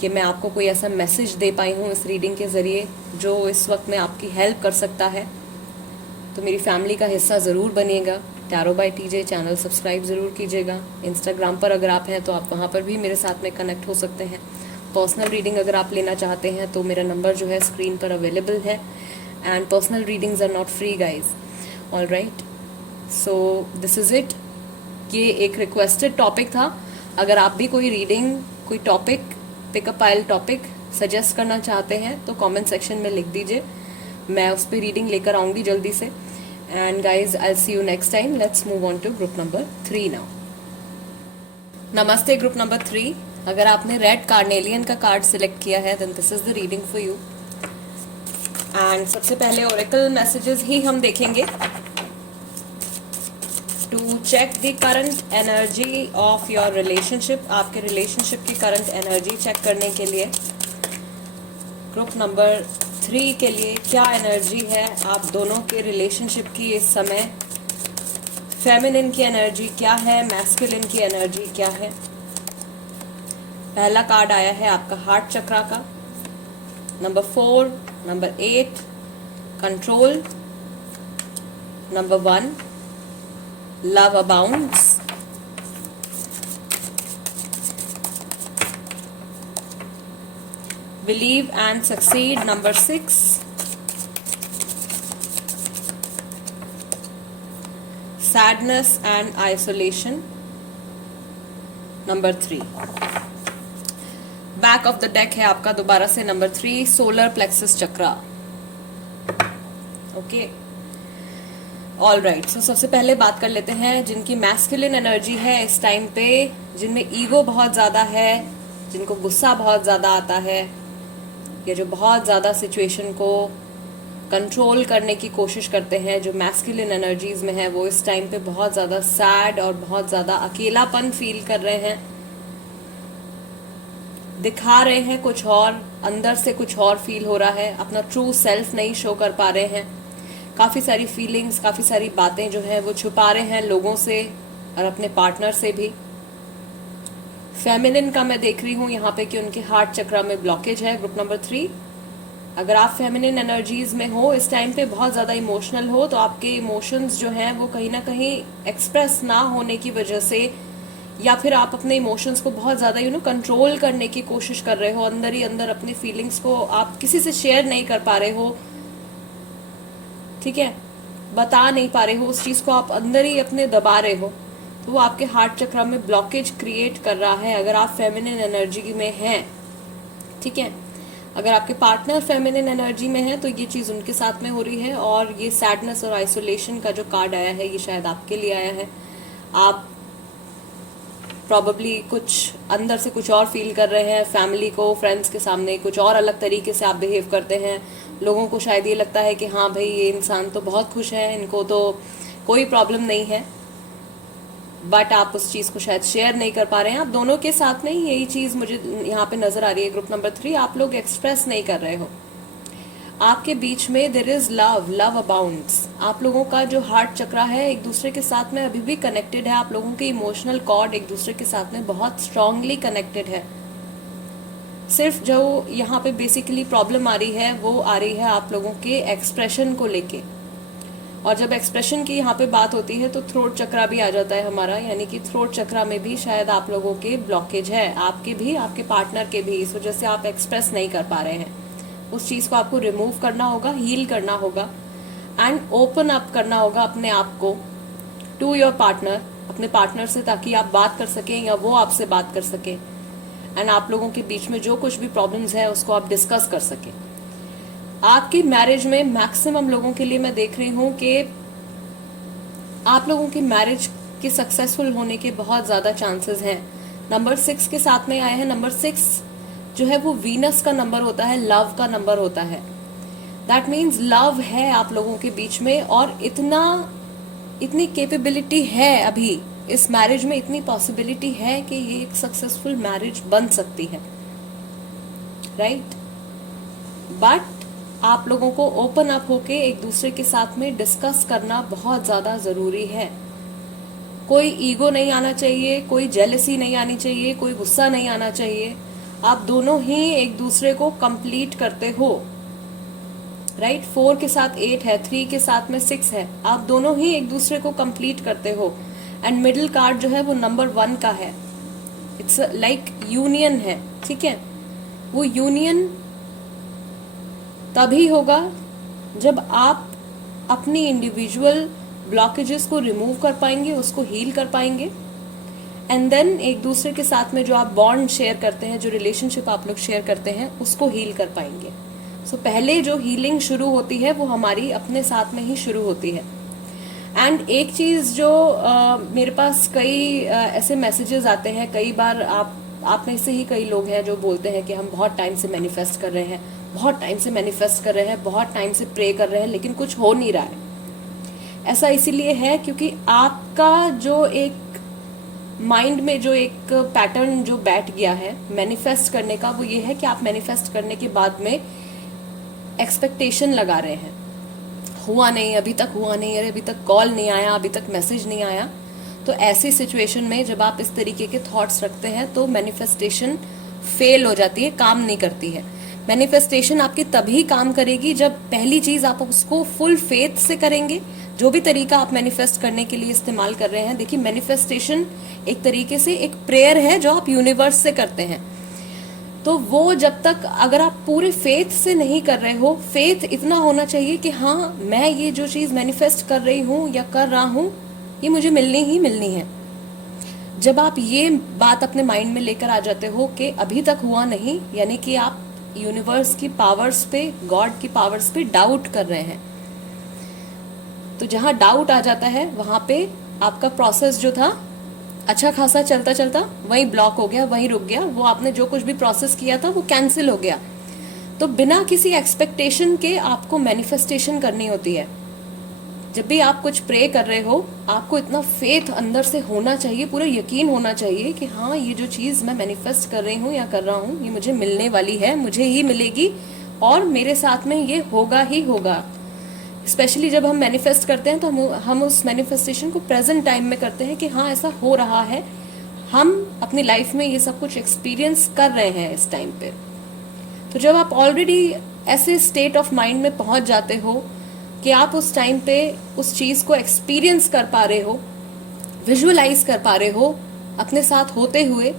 कि मैं आपको कोई ऐसा मैसेज दे पाई हूँ इस रीडिंग के ज़रिए जो इस वक्त में आपकी हेल्प कर सकता है, तो मेरी फैमिली का हिस्सा ज़रूर बनिएगा। Tarot by TJ channel subscribe ज़रूर कीजिएगा। इंस्टाग्राम पर अगर आप हैं तो आप वहाँ पर भी मेरे साथ में कनेक्ट हो सकते हैं। पर्सनल रीडिंग अगर आप लेना चाहते हैं तो मेरा नंबर जो है स्क्रीन पर अवेलेबल है। And personal readings are not free guys, all right. So this is it. ये एक रिक्वेस्टेड टॉपिक था। अगर आप भी कोई रीडिंग, कोई topic, pickup pile topic suggest करना चाहते हैं तो कमेंट सेक्शन में लिख दीजिए, मैं उस पर रीडिंग लेकर आऊँगी जल्दी से। And guys, I see you next time. Let's move on to group number 3 now. नमस्ते ग्रुप नंबर 3। अगर आपने रेड कार्नेलियन का कार्ड सिलेक्ट किया है then this is the reading for you. And सबसे पहले ओरेकल मैसेजेस ही हम देखेंगे to check the current energy of your relationship. आपके रिलेशनशिप की करंट एनर्जी चेक करने के लिए ग्रुप नंबर 3 के लिए क्या एनर्जी है आप दोनों के रिलेशनशिप की इस समय। फेमिनिन की एनर्जी क्या है, मैस्कुलिन की एनर्जी क्या है। पहला कार्ड आया है आपका हार्ट चक्रा का, number 4, number 8 control, number 1 love abounds, believe and succeed, number 6 sadness and isolation, number 3। Back of the deck है आपका दोबारा से number 3 solar plexus chakra. Okay, all right. So सबसे पहले बात कर लेते हैं जिनकी मैस्कुलिन एनर्जी है इस टाइम पे, जिनमें ईगो बहुत ज़्यादा है, जिनको गुस्सा बहुत ज़्यादा आता है, या जो बहुत ज़्यादा सिचुएशन को कंट्रोल करने की कोशिश करते हैं, जो मैस्कुलिन एनर्जीज में है, वो इस टाइम पे बहुत ज़्यादा सैड और बहुत ज़्यादा अकेलापन फील कर रहे हैं। दिखा रहे हैं कुछ और, अंदर से कुछ और फील हो रहा है, अपना ट्रू सेल्फ नहीं शो कर पा रहे हैं। काफ़ी सारी फीलिंग्स, काफ़ी सारी बातें जो है वो छुपा रहे हैं लोगों से और अपने पार्टनर से भी। फेमिनिन का मैं देख रही हूँ यहाँ पे कि उनके हार्ट चक्रा में ब्लॉकेज है ग्रुप नंबर 3, अगर आप फेमिनिन एनर्जीज में हो इस टाइम पे, बहुत ज़्यादा इमोशनल हो, तो आपके इमोशंस जो हैं वो कहीं ना कहीं एक्सप्रेस ना होने की वजह से, या फिर आप अपने इमोशंस को बहुत ज़्यादा कंट्रोल करने की कोशिश कर रहे हो, अंदर ही अंदर अपनी फीलिंग्स को आप किसी से शेयर नहीं कर पा रहे हो, ठीक है, बता नहीं पा रहे हो, उस चीज़ को आप अंदर ही अपने दबा रहे हो, तो वो आपके हार्ट चक्र में ब्लॉकेज क्रिएट कर रहा है अगर आप फेमिनिन एनर्जी में हैं, ठीक है। अगर आपके पार्टनर फेमिनिन एनर्जी में है तो ये चीज़ उनके साथ में हो रही है, और ये सैडनेस और आइसोलेशन का जो कार्ड आया है ये शायद आपके लिए आया है। आप प्रॉबेबली कुछ अंदर से कुछ और फील कर रहे हैं, फैमिली को, फ्रेंड्स के सामने कुछ और अलग तरीके से आप बिहेव करते हैं। लोगों को शायद ये लगता है कि हाँ भाई ये इंसान तो बहुत खुश है, इनको तो कोई प्रॉब्लम नहीं है, बट आप उस चीज़ को शायद शेयर नहीं कर पा रहे हैं। आप दोनों के साथ में यही चीज़ मुझे यहाँ पे नजर आ रही है। ग्रुप नंबर 3, आप लोग एक्सप्रेस नहीं कर रहे हो, आपके बीच में there is love, love abounds. आप लोगों का जो हार्ट चक्रा है एक दूसरे के साथ में अभी भी कनेक्टेड है, आप लोगों के इमोशनल कॉर्ड एक दूसरे के साथ में बहुत स्ट्रांगली कनेक्टेड है। सिर्फ जो यहाँ पे बेसिकली प्रॉब्लम आ रही है वो आ रही है आप लोगों के एक्सप्रेशन को लेके, और जब एक्सप्रेशन की यहाँ पे बात होती है तो थ्रोट चक्रा भी आ जाता है हमारा, यानी कि थ्रोट चक्रा में भी शायद आप लोगों के ब्लॉकेज है, आपके भी, आपके पार्टनर के भी, इस वजह से आप एक्सप्रेस नहीं कर पा रहे हैं। उस चीज़ को आपको रिमूव करना होगा, हील करना होगा, एंड ओपन अप करना होगा अपने आप को टू योर पार्टनर, अपने पार्टनर से, ताकि आप बात कर सकें या वो आपसे बात कर सके, एंड आप लोगों के बीच में जो कुछ भी प्रॉब्लम्स है उसको आप डिस्कस कर सकें। आपकी मैरिज में मैक्सिमम लोगों के लिए मैं देख रही हूँ कि आप लोगों की मैरिज के सक्सेसफुल होने के बहुत ज़्यादा चांसेस हैं। नंबर 6 के साथ में आए हैं। नंबर 6 जो है वो वीनस का नंबर होता है, लव का नंबर होता है। दैट मीन्स लव है आप लोगों के बीच में, और इतनी कैपेबिलिटी है अभी इस मैरिज में, इतनी पॉसिबिलिटी है कि ये एक सक्सेसफुल मैरिज बन सकती है, राइट। बट आप लोगों को ओपन अप होके एक दूसरे के साथ में डिस्कस करना बहुत ज़्यादा ज़रूरी है। कोई ईगो नहीं आना चाहिए, कोई जेलसी नहीं आनी चाहिए, कोई गुस्सा नहीं आना चाहिए। आप दोनों ही एक दूसरे को कंप्लीट करते हो, राइट। 4 के साथ 8 है, 3 के साथ में 6 है, आप दोनों ही एक दूसरे को कंप्लीट करते हो। एंड मिडिल कार्ड जो है वो नंबर 1 का है, इट्स लाइक यूनियन है, ठीक है। वो यूनियन तभी होगा जब आप अपनी इंडिविजुअल ब्लॉकेजेस को रिमूव कर पाएंगे, उसको हील कर पाएंगे, एंड देन एक दूसरे के साथ में जो आप बॉन्ड शेयर करते हैं, जो रिलेशनशिप आप लोग शेयर करते हैं, उसको हील कर पाएंगे। सो पहले जो हीलिंग शुरू होती है वो हमारी अपने साथ में ही शुरू होती है। एंड एक चीज़ जो मेरे पास कई ऐसे मैसेजेस आते हैं, कई बार आप में से ही कई लोग हैं जो बोलते हैं कि हम बहुत टाइम से मैनिफेस्ट कर रहे हैं, बहुत टाइम से मैनिफेस्ट कर रहे हैं, बहुत टाइम से प्रे कर रहे हैं, लेकिन कुछ हो नहीं रहा है। ऐसा इसीलिए है क्योंकि आपका जो एक माइंड में जो एक पैटर्न जो बैठ गया है मैनिफेस्ट करने का, वो ये है कि आप मैनिफेस्ट करने के बाद में एक्सपेक्टेशन लगा रहे हैं, हुआ नहीं, अभी तक हुआ नहीं, अरे अभी तक कॉल नहीं आया, अभी तक मैसेज नहीं आया। तो ऐसी सिचुएशन में जब आप इस तरीके के थॉट्स रखते हैं तो मैनिफेस्टेशन फेल हो जाती है, काम नहीं करती है। मैनिफेस्टेशन आपकी तभी काम करेगी जब पहली चीज आप उसको फुल फेथ से करेंगे। जो भी तरीका आप मैनिफेस्ट करने के लिए इस्तेमाल कर रहे हैं, देखिए मैनिफेस्टेशन एक तरीके से एक प्रेयर है जो आप यूनिवर्स से करते हैं। तो वो जब तक अगर आप पूरे फेथ से नहीं कर रहे हो, फेथ इतना होना चाहिए कि हाँ मैं ये जो चीज मैनिफेस्ट कर रही हूँ या कर रहा हूँ ये मुझे मिलनी ही मिलनी है। जब आप ये बात अपने माइंड में लेकर आ जाते हो कि अभी तक हुआ नहीं, यानी कि आप यूनिवर्स की पावर्स पे, गॉड की पावर्स पे डाउट कर रहे हैं। तो जहां डाउट आ जाता है वहां पे आपका प्रोसेस जो था अच्छा खासा चलता चलता वहीं ब्लॉक हो गया, वहीं रुक गया। वो आपने जो कुछ भी प्रोसेस किया था वो कैंसिल हो गया। तो बिना किसी एक्सपेक्टेशन के आपको मैनिफेस्टेशन करनी होती है। जब भी आप कुछ प्रे कर रहे हो, आपको इतना फेथ अंदर से होना चाहिए, पूरा यकीन होना चाहिए कि हाँ ये जो चीज़ मैं मैनिफेस्ट कर रही हूँ या कर रहा हूँ ये मुझे मिलने वाली है, मुझे ही मिलेगी और मेरे साथ में ये होगा ही होगा। स्पेशली जब हम मैनिफेस्ट करते हैं तो हम उस मैनिफेस्टेशन को प्रेजेंट टाइम में करते हैं कि हाँ ऐसा हो रहा है, हम अपनी लाइफ में ये सब कुछ एक्सपीरियंस कर रहे हैं इस टाइम पे। तो जब आप ऑलरेडी ऐसे स्टेट ऑफ माइंड में पहुंच जाते हो कि आप उस टाइम पे उस चीज को एक्सपीरियंस कर पा रहे हो, विजुअलाइज कर पा रहे हो अपने साथ होते हुए,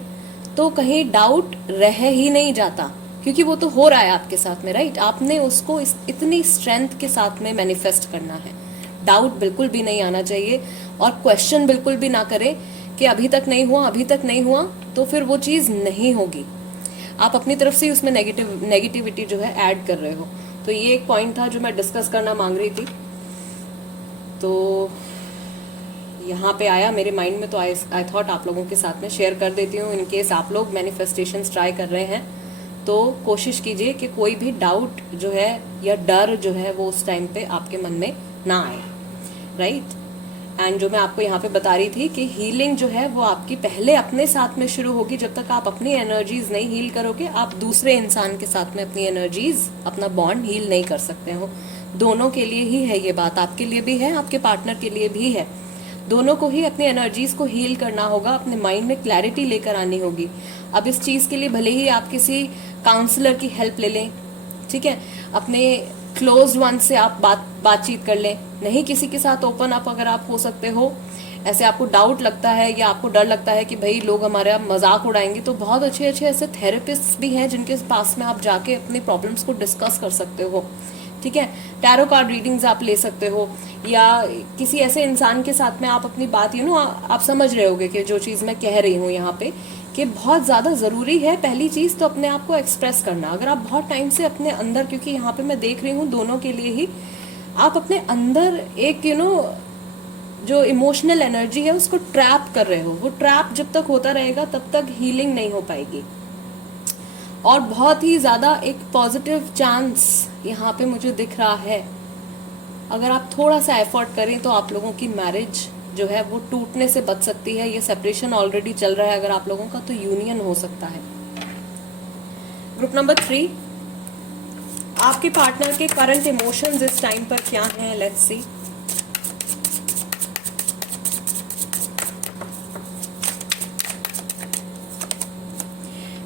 तो कहीं डाउट रह ही नहीं जाता, क्योंकि वो तो हो रहा है आपके साथ में, राइट। आपने उसको इतनी स्ट्रेंथ के साथ में मैनिफेस्ट करना है। डाउट बिल्कुल भी नहीं आना चाहिए, और क्वेश्चन बिल्कुल भी ना करें कि अभी तक नहीं हुआ, अभी तक नहीं हुआ, तो फिर वो चीज नहीं होगी। आप अपनी तरफ से उसमें नेगेटिविटी जो है ऐड कर रहे हो। तो ये एक पॉइंट था जो मैं डिस्कस करना मांग रही थी, तो यहाँ पे आया मेरे माइंड में, तो आई थॉट आप लोगों के साथ में शेयर कर देती हूँ। इन केस आप लोग मैनिफेस्टेशंस ट्राई कर रहे हैं तो कोशिश कीजिए कि कोई भी डाउट जो है या डर जो है वो उस टाइम पे आपके मन में ना आए, राइट। एंड जो मैं आपको यहाँ पे बता रही थी कि हीलिंग जो है वो आपकी पहले अपने साथ में शुरू होगी। जब तक आप अपनी एनर्जीज नहीं हील करोगे, आप दूसरे इंसान के साथ में अपनी एनर्जीज, अपना बॉन्ड हील नहीं कर सकते हो। दोनों के लिए ही है ये बात, आपके लिए भी है, आपके पार्टनर के लिए भी है। दोनों को ही अपनी एनर्जीज को हील करना होगा, अपने माइंड में क्लैरिटी लेकर आनी होगी। अब इस चीज के लिए भले ही आप किसी काउंसलर की हेल्प ले लें, ठीक है, अपने क्लोज वन से आप बातचीत कर लें, नहीं किसी के साथ ओपन अप अगर आप हो सकते हो, ऐसे आपको डाउट लगता है या आपको डर लगता है कि भाई लोग हमारा मजाक उड़ाएंगे, तो बहुत अच्छे अच्छे ऐसे थेरेपिस्ट भी हैं जिनके पास में आप जाके अपने प्रॉब्लम्स को डिस्कस कर सकते हो, ठीक है। टैरो कार्ड रीडिंग्स आप ले सकते हो, या किसी ऐसे इंसान के साथ में आप अपनी बात आप समझ रहे होगे कि जो चीज मैं कह रही हूँ यहाँ पे, कि बहुत ज्यादा जरूरी है पहली चीज तो अपने आप को एक्सप्रेस करना। अगर आप बहुत टाइम से अपने अंदर, क्योंकि यहाँ पे मैं देख रही हूँ दोनों के लिए ही, आप अपने अंदर एक जो इमोशनल एनर्जी है उसको ट्रैप कर रहे हो। वो ट्रैप जब तक होता रहेगा तब तक हीलिंग नहीं हो पाएगी। और बहुत ही ज्यादा एक पॉजिटिव चांस यहाँ पे मुझे दिख रहा है, अगर आप थोड़ा सा एफर्ट करें तो आप लोगों की मैरिज जो है वो टूटने से बच सकती है। ये सेपरेशन ऑलरेडी चल रहा है अगर आप लोगों का, तो यूनियन हो सकता है। ग्रुप नंबर 3, आपके पार्टनर के करंट इमोशंस इस टाइम पर क्या हैं, let's see.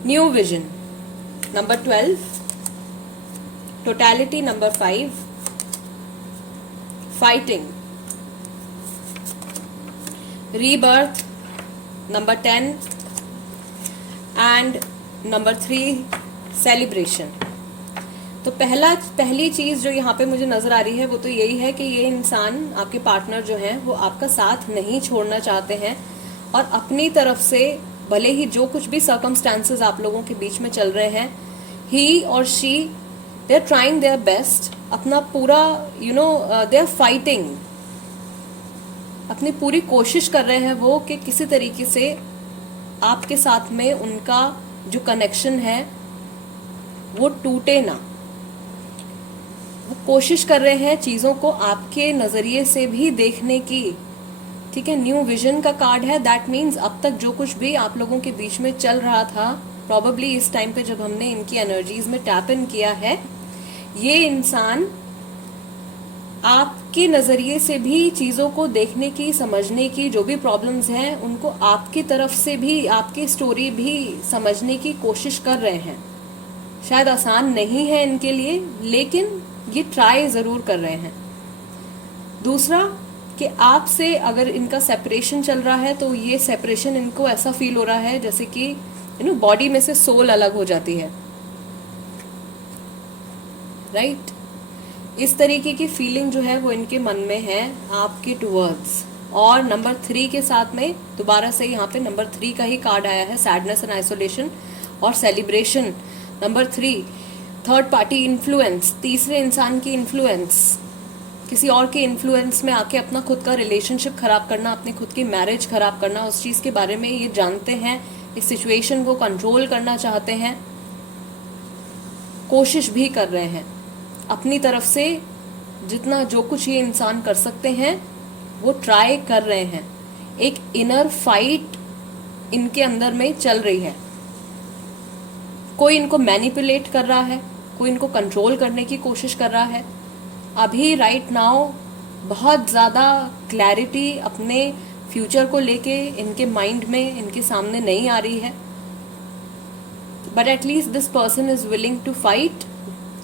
New vision number 12, totality number 5, fighting, rebirth number 10 and number 3, celebration. तो पहली चीज जो यहाँ पे मुझे नजर आ रही है वो तो यही है कि ये इंसान, आपके पार्टनर जो हैं, वो आपका साथ नहीं छोड़ना चाहते हैं, और अपनी तरफ से भले ही जो कुछ भी सर्कमस्टांसेस आप लोगों के बीच में चल रहे हैं, ही और she, they are trying their best, अपना पूरा दे आर फाइटिंग, अपनी पूरी कोशिश कर रहे हैं वो कि किसी तरीके से आपके साथ में उनका जो कनेक्शन है वो टूटे ना। वो कोशिश कर रहे हैं चीजों को आपके नजरिए से भी देखने की, ठीक है। न्यू विजन का कार्ड है, दैट मीन्स अब तक जो कुछ भी आप लोगों के बीच में चल रहा था, प्रॉबेबली इस टाइम पे जब हमने इनकी एनर्जीज में टैप इन किया है, ये इंसान आपके नजरिए से भी चीजों को देखने की, समझने की, जो भी प्रॉब्लम्स हैं उनको आपकी तरफ से भी, आपकी स्टोरी भी समझने की कोशिश कर रहे हैं। शायद आसान नहीं है इनके लिए, लेकिन ये ट्राई जरूर कर रहे हैं। दूसरा कि आपसे अगर इनका सेपरेशन चल रहा है, तो ये सेपरेशन इनको ऐसा फील हो रहा है जैसे कि बॉडी में से सोल अलग हो जाती है, राइट। इस तरीके की फीलिंग जो है वो इनके मन में है आपके टुवर्ड्स। और नंबर 3 के साथ में दोबारा से यहाँ पे नंबर 3 का ही कार्ड आया है, सैडनेस एंड आइसोलेशन और celebration. Number 3, third party influence, तीसरे इंसान की इन्फ्लुएंस, किसी और के इन्फ्लुएंस में आके अपना खुद का रिलेशनशिप खराब करना, अपनी खुद की मैरिज खराब करना, उस चीज के बारे में ये जानते हैं, इस सिचुएशन को कंट्रोल करना चाहते हैं, कोशिश भी कर रहे हैं अपनी तरफ से। जितना जो कुछ ये इंसान कर सकते हैं वो ट्राई कर रहे हैं। एक इनर फाइट इनके अंदर में चल रही है। कोई इनको मैनिपुलेट कर रहा है, कोई इनको कंट्रोल करने की कोशिश कर रहा है। अभी राइट नाउ बहुत ज्यादा क्लैरिटी अपने फ्यूचर को लेके इनके माइंड में, इनके सामने नहीं आ रही है, but at least this person is willing to fight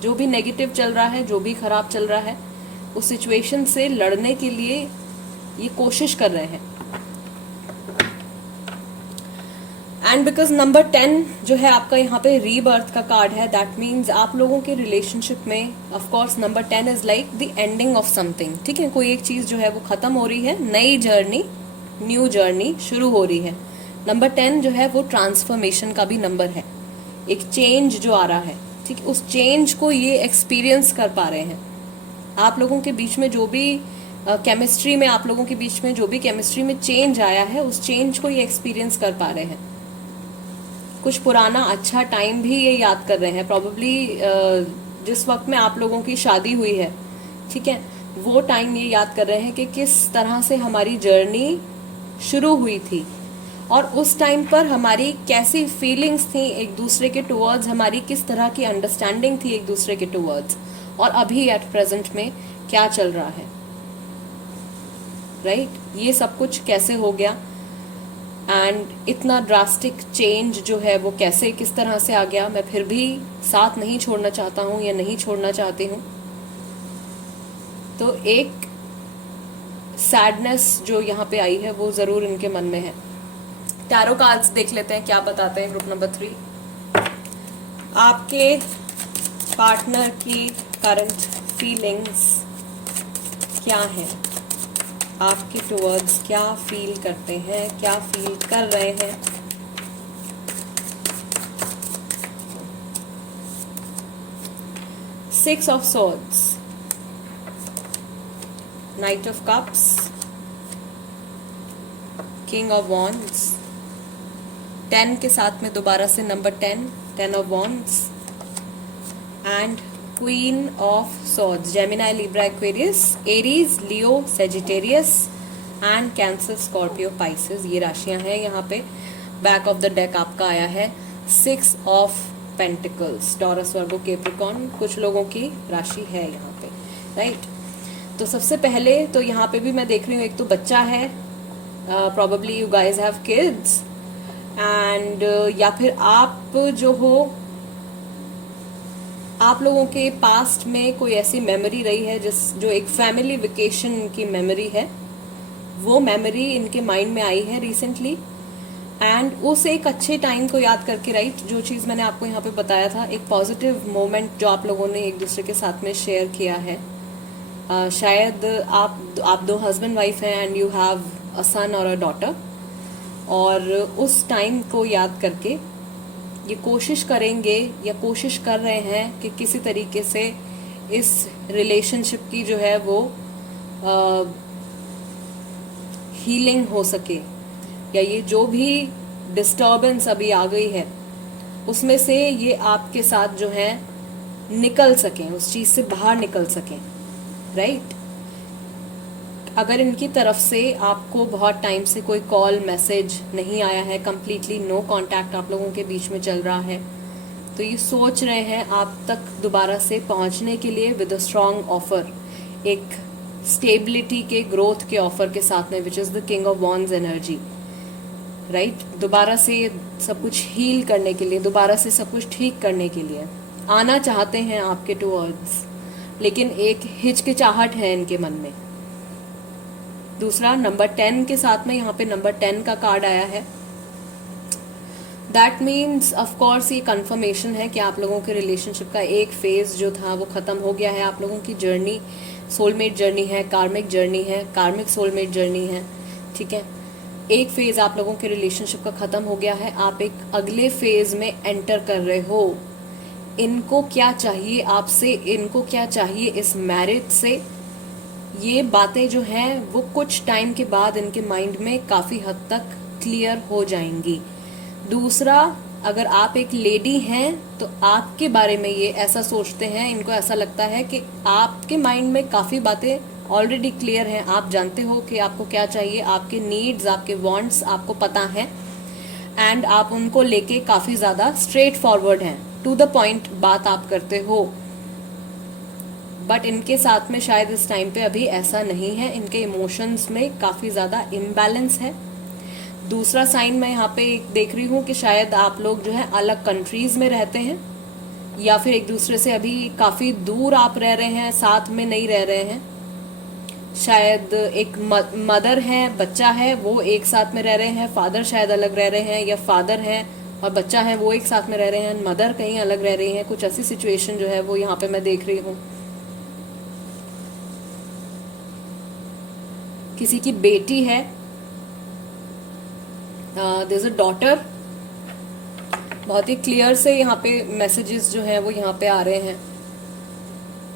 जो भी नेगेटिव चल रहा है, जो भी खराब चल रहा है, उस सिचुएशन से लड़ने के लिए ये कोशिश कर रहे हैं। एंड बिकॉज नंबर 10 जो है आपका यहाँ पे रीबर्थ का कार्ड है, दैट मीन्स आप लोगों के रिलेशनशिप में of course number 10 is like the ending of something. ठीक है, कोई एक चीज जो है वो खत्म हो रही है, नई जर्नी, न्यू जर्नी शुरू हो रही है। नंबर 10 जो है वो ट्रांसफॉर्मेशन का भी नंबर है, एक चेंज जो आ रहा है। ठीक, उस चेंज को ये एक्सपीरियंस कर पा रहे हैं। आप लोगों के बीच में जो भी केमिस्ट्री में, आप लोगों के बीच में जो भी केमिस्ट्री में चेंज आया है, उस चेंज को ये एक्सपीरियंस कर पा रहे हैं। कुछ पुराना अच्छा टाइम भी ये याद कर रहे हैं, प्रॉबेबली जिस वक्त में आप लोगों की शादी हुई है, ठीक है, वो टाइम ये याद कर रहे हैं कि किस तरह से हमारी जर्नी शुरू हुई थी और उस टाइम पर हमारी कैसी फीलिंग्स थी एक दूसरे के टुवर्ड्स, हमारी किस तरह की अंडरस्टैंडिंग थी एक दूसरे के टुवर्ड्स, और अभी एट प्रेजेंट में क्या चल रहा है। राइट, ये सब कुछ कैसे हो गया एंड इतना ड्रास्टिक चेंज जो है वो कैसे, किस तरह से आ गया। मैं फिर भी साथ नहीं छोड़ना चाहता हूँ या नहीं छोड़ना चाहती हूँ। तो एक सैडनेस जो यहाँ पे आई है वो जरूर इनके मन में है। टैरो कार्ड्स देख लेते हैं क्या बताते हैं ग्रुप नंबर 3। आपके पार्टनर की करंट फीलिंग्स क्या है, आपके टुवर्ड्स क्या फील करते हैं, क्या फील कर रहे हैं। Six of swords, night of cups, king of wands, 10 के साथ में दोबारा से number 10 of wands and queen of swords, Gemini, Libra, Aquarius, Aries, Leo, Sagittarius and cancer, Scorpio, Pisces. ये राशियां हैं यहाँ पे। बैक ऑफ द डेक आपका आया है 6 of pentacles, taurus, Virgo, Capricorn, कुछ लोगों की राशि है यहाँ पे। राइट, तो सबसे पहले तो यहाँ पे भी मैं देख रही हूँ एक तो बच्चा है, probably you guys have kids and या फिर आप जो हो, आप लोगों के पास्ट में कोई ऐसी मेमोरी रही है जो एक फैमिली वेकेशन की मेमोरी है, वो मेमोरी इनके माइंड में आई है रिसेंटली एंड उस एक अच्छे टाइम को याद करके, राइट, जो चीज़ मैंने आपको यहाँ पे बताया था, एक पॉजिटिव मोमेंट जो आप लोगों ने एक दूसरे के साथ में शेयर किया है। शायद आप दो हस्बैंड वाइफ हैं एंड यू हैव अ सन और अ डॉटर, और उस टाइम को याद करके ये कोशिश करेंगे या कोशिश कर रहे हैं कि किसी तरीके से इस रिलेशनशिप की जो है वो हीलिंग हो सके, या ये जो भी डिस्टर्बेंस अभी आ गई है उसमें से ये आपके साथ जो है निकल सकें, उस चीज से बाहर निकल सकें। राइट, अगर इनकी तरफ से आपको बहुत टाइम से कोई कॉल मैसेज नहीं आया है, कंप्लीटली नो कांटेक्ट आप लोगों के बीच में चल रहा है, तो ये सोच रहे हैं आप तक दोबारा से पहुंचने के लिए विद अ स्ट्रॉन्ग ऑफर, एक स्टेबिलिटी के, ग्रोथ के ऑफर के साथ में, which is the king of wands energy. Right, दोबारा से सब कुछ हील करने के लिए, दोबारा से सब कुछ ठीक करने के लिए आना चाहते हैं आपके टुवर्ड्स, लेकिन एक हिचकिचाहट है इनके मन में। दूसरा, नंबर 10 के साथ में यहाँ पे नंबर 10 का कार्ड आया है। दैट मीन्स ऑफ कोर्स ये कंफर्मेशन है कि आप लोगों के रिलेशनशिप का एक फेज जो था वो खत्म हो गया है। आप लोगों की जर्नी सोलमेट जर्नी है, कार्मिक जर्नी है, कार्मिक सोलमेट जर्नी है। ठीक है, एक फेज आप लोगों के रिलेशनशिप का खत्म हो गया है, आप एक अगले फेज में एंटर कर रहे हो। इनको क्या चाहिए आपसे, इनको क्या चाहिए इस मैरिज से, ये बातें जो हैं वो कुछ टाइम के बाद इनके माइंड में काफी हद तक क्लियर हो जाएंगी। दूसरा, अगर आप एक लेडी हैं तो आपके बारे में ये ऐसा सोचते हैं, इनको ऐसा लगता है कि आपके माइंड में काफी बातें ऑलरेडी क्लियर हैं, आप जानते हो कि आपको क्या चाहिए, आपके नीड्स, आपके वांट्स आपको पता है एंड आप उनको लेके काफी ज्यादा स्ट्रेट फॉरवर्ड हैं, टू द पॉइंट बात आप करते हो। बट इनके साथ में शायद इस टाइम पे अभी ऐसा नहीं है, इनके इमोशंस में काफी ज्यादा इम्बैलेंस है। दूसरा साइन मैं यहाँ पे देख रही हूँ कि शायद आप लोग जो है अलग कंट्रीज में रहते हैं या फिर एक दूसरे से अभी काफ़ी दूर आप रह रहे हैं, साथ में नहीं रह रहे हैं। शायद एक मदर है, बच्चा है, वो एक साथ में रह रहे हैं, फादर शायद अलग रह रहे हैं, या फादर है और बच्चा है वो एक साथ में रह रहे हैं, मदर कहीं अलग रह रही है। कुछ ऐसी सिचुएशन जो है वो यहाँ पे मैं देख रही हूँ। किसी की बेटी है, देयर इज अ डॉटर। बहुत ही क्लियर से यहाँ पे मैसेजेस जो है वो यहाँ पे आ रहे हैं।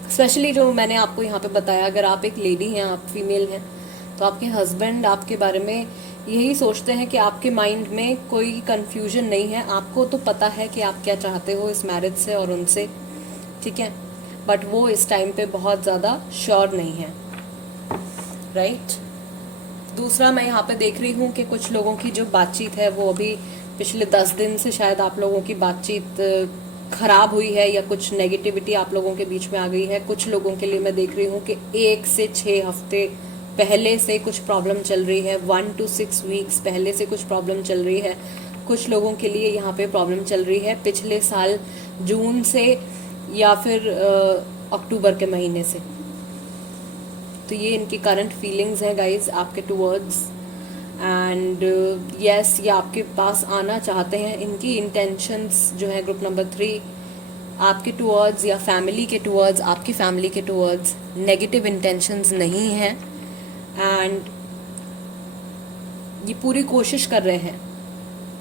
स्पेशली जो मैंने आपको यहाँ पे बताया, अगर आप एक लेडी हैं, आप फीमेल हैं, तो आपके हस्बैंड आपके बारे में यही सोचते हैं कि आपके माइंड में कोई कंफ्यूजन नहीं है। आपको तो पता है कि आप क्या चाहते हो इस मैरिज से और उनसे, ठीक है, बट वो इस टाइम पे बहुत ज़्यादा श्योर नहीं है, राइट। दूसरा मैं यहाँ पे देख रही हूँ कि कुछ लोगों की जो बातचीत है वो अभी पिछले 10 दिन से शायद आप लोगों की बातचीत खराब हुई है, या कुछ नेगेटिविटी आप लोगों के बीच में आ गई है। कुछ लोगों के लिए मैं देख रही हूँ कि 1 से 6 हफ्ते पहले से कुछ प्रॉब्लम चल रही है, 1 to 6 वीक्स पहले से कुछ प्रॉब्लम चल रही है। कुछ लोगों के लिए यहाँ पे प्रॉब्लम चल रही है पिछले साल जून से या फिर अक्टूबर के महीने से। तो ये इनकी करंट फीलिंग्स हैं गाइज आपके टूवर्ड्स, एंड यस ये आपके पास आना चाहते हैं। इनकी इंटेंशंस जो है ग्रुप नंबर 3 आपके टूवर्ड्स या फैमिली के टूवर्ड्स, आपकी फैमिली के टूवर्ड्स नेगेटिव इंटेंशंस नहीं हैं, एंड ये पूरी कोशिश कर रहे हैं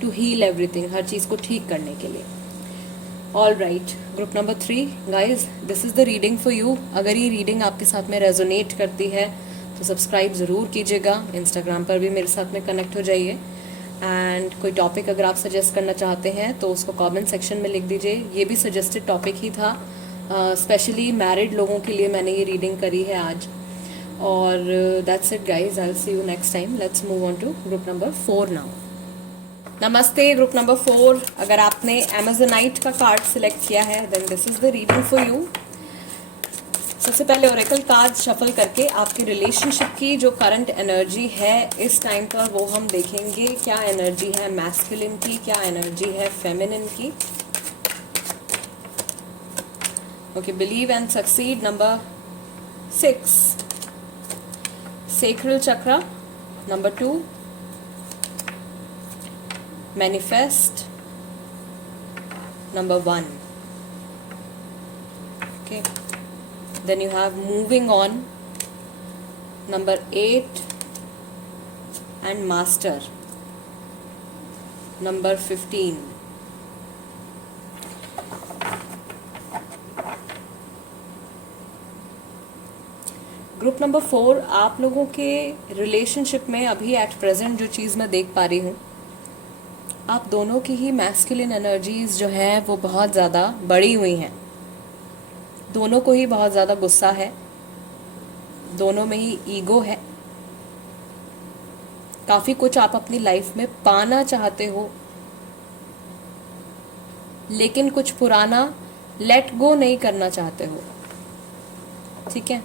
टू हील एवरीथिंग, हर चीज़ को ठीक करने के लिए। All right, group number 3 guys, this is the reading for you. अगर ये रीडिंग आपके साथ में रेजोनेट करती है तो सब्सक्राइब ज़रूर कीजिएगा। इंस्टाग्राम पर भी मेरे साथ में कनेक्ट हो जाइए, एंड कोई टॉपिक अगर आप सजेस्ट करना चाहते हैं तो उसको कमेंट सेक्शन में लिख दीजिए। ये भी सजेस्टेड टॉपिक ही था, स्पेशली मैरिड लोगों के लिए मैंने ये रीडिंग करी है आज। और that's it guys, I will see you next time. Let's move on to group number 4 now. नमस्ते ग्रुप नंबर 4। अगर आपने एमेजोनाइट का कार्ड सिलेक्ट किया है then this is the reading for you. सबसे पहले ओरेकल कार्ड शफल करके आपकी रिलेशनशिप की जो करंट एनर्जी है इस टाइम पर वो हम देखेंगे। क्या एनर्जी है मैस्कुलिन की, क्या एनर्जी है फेमिनिन की। Okay, believe and succeed number 6, sacral chakra number 2, manifest number 1. Okay, then you have moving on number 8 and master number 15. Group number 4 आप लोगों के रिलेशनशिप में अभी एट प्रेजेंट जो चीज़ मैं देख पा रही हूँ, आप दोनों की ही मैस्कुलिन एनर्जीज जो है वो बहुत ज़्यादा बढ़ी हुई हैं। दोनों को ही बहुत ज़्यादा गुस्सा है, दोनों में ही ईगो है। काफ़ी कुछ आप अपनी लाइफ में पाना चाहते हो, लेकिन कुछ पुराना लेट गो नहीं करना चाहते हो, ठीक है।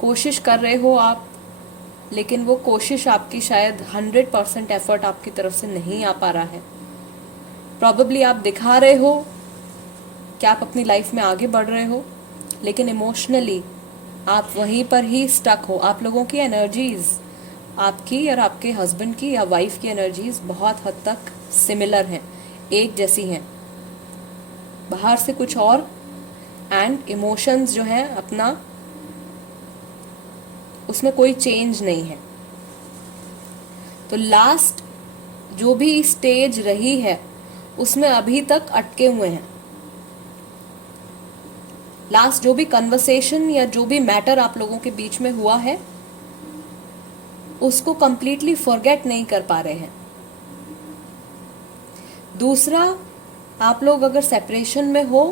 कोशिश कर रहे हो आप, लेकिन वो कोशिश आपकी शायद 100% एफर्ट आपकी तरफ से नहीं आ पा रहा है। प्रॉबेबली आप दिखा रहे हो कि आप अपनी लाइफ में आगे बढ़ रहे हो, लेकिन इमोशनली आप वहीं पर ही स्टक हो। आप लोगों की एनर्जीज, आपकी और आपके हस्बैंड की या वाइफ की एनर्जीज बहुत हद तक सिमिलर हैं, एक जैसी हैं। बाहर से कुछ और, एंड इमोशंस जो हैं अपना, उसमें कोई चेंज नहीं है। तो लास्ट जो भी स्टेज रही है उसमें अभी तक अटके हुए हैं। लास्ट जो भी कन्वर्सेशन या जो भी मैटर आप लोगों के बीच में हुआ है उसको कंप्लीटली फॉरगेट नहीं कर पा रहे हैं। दूसरा, आप लोग अगर सेपरेशन में हो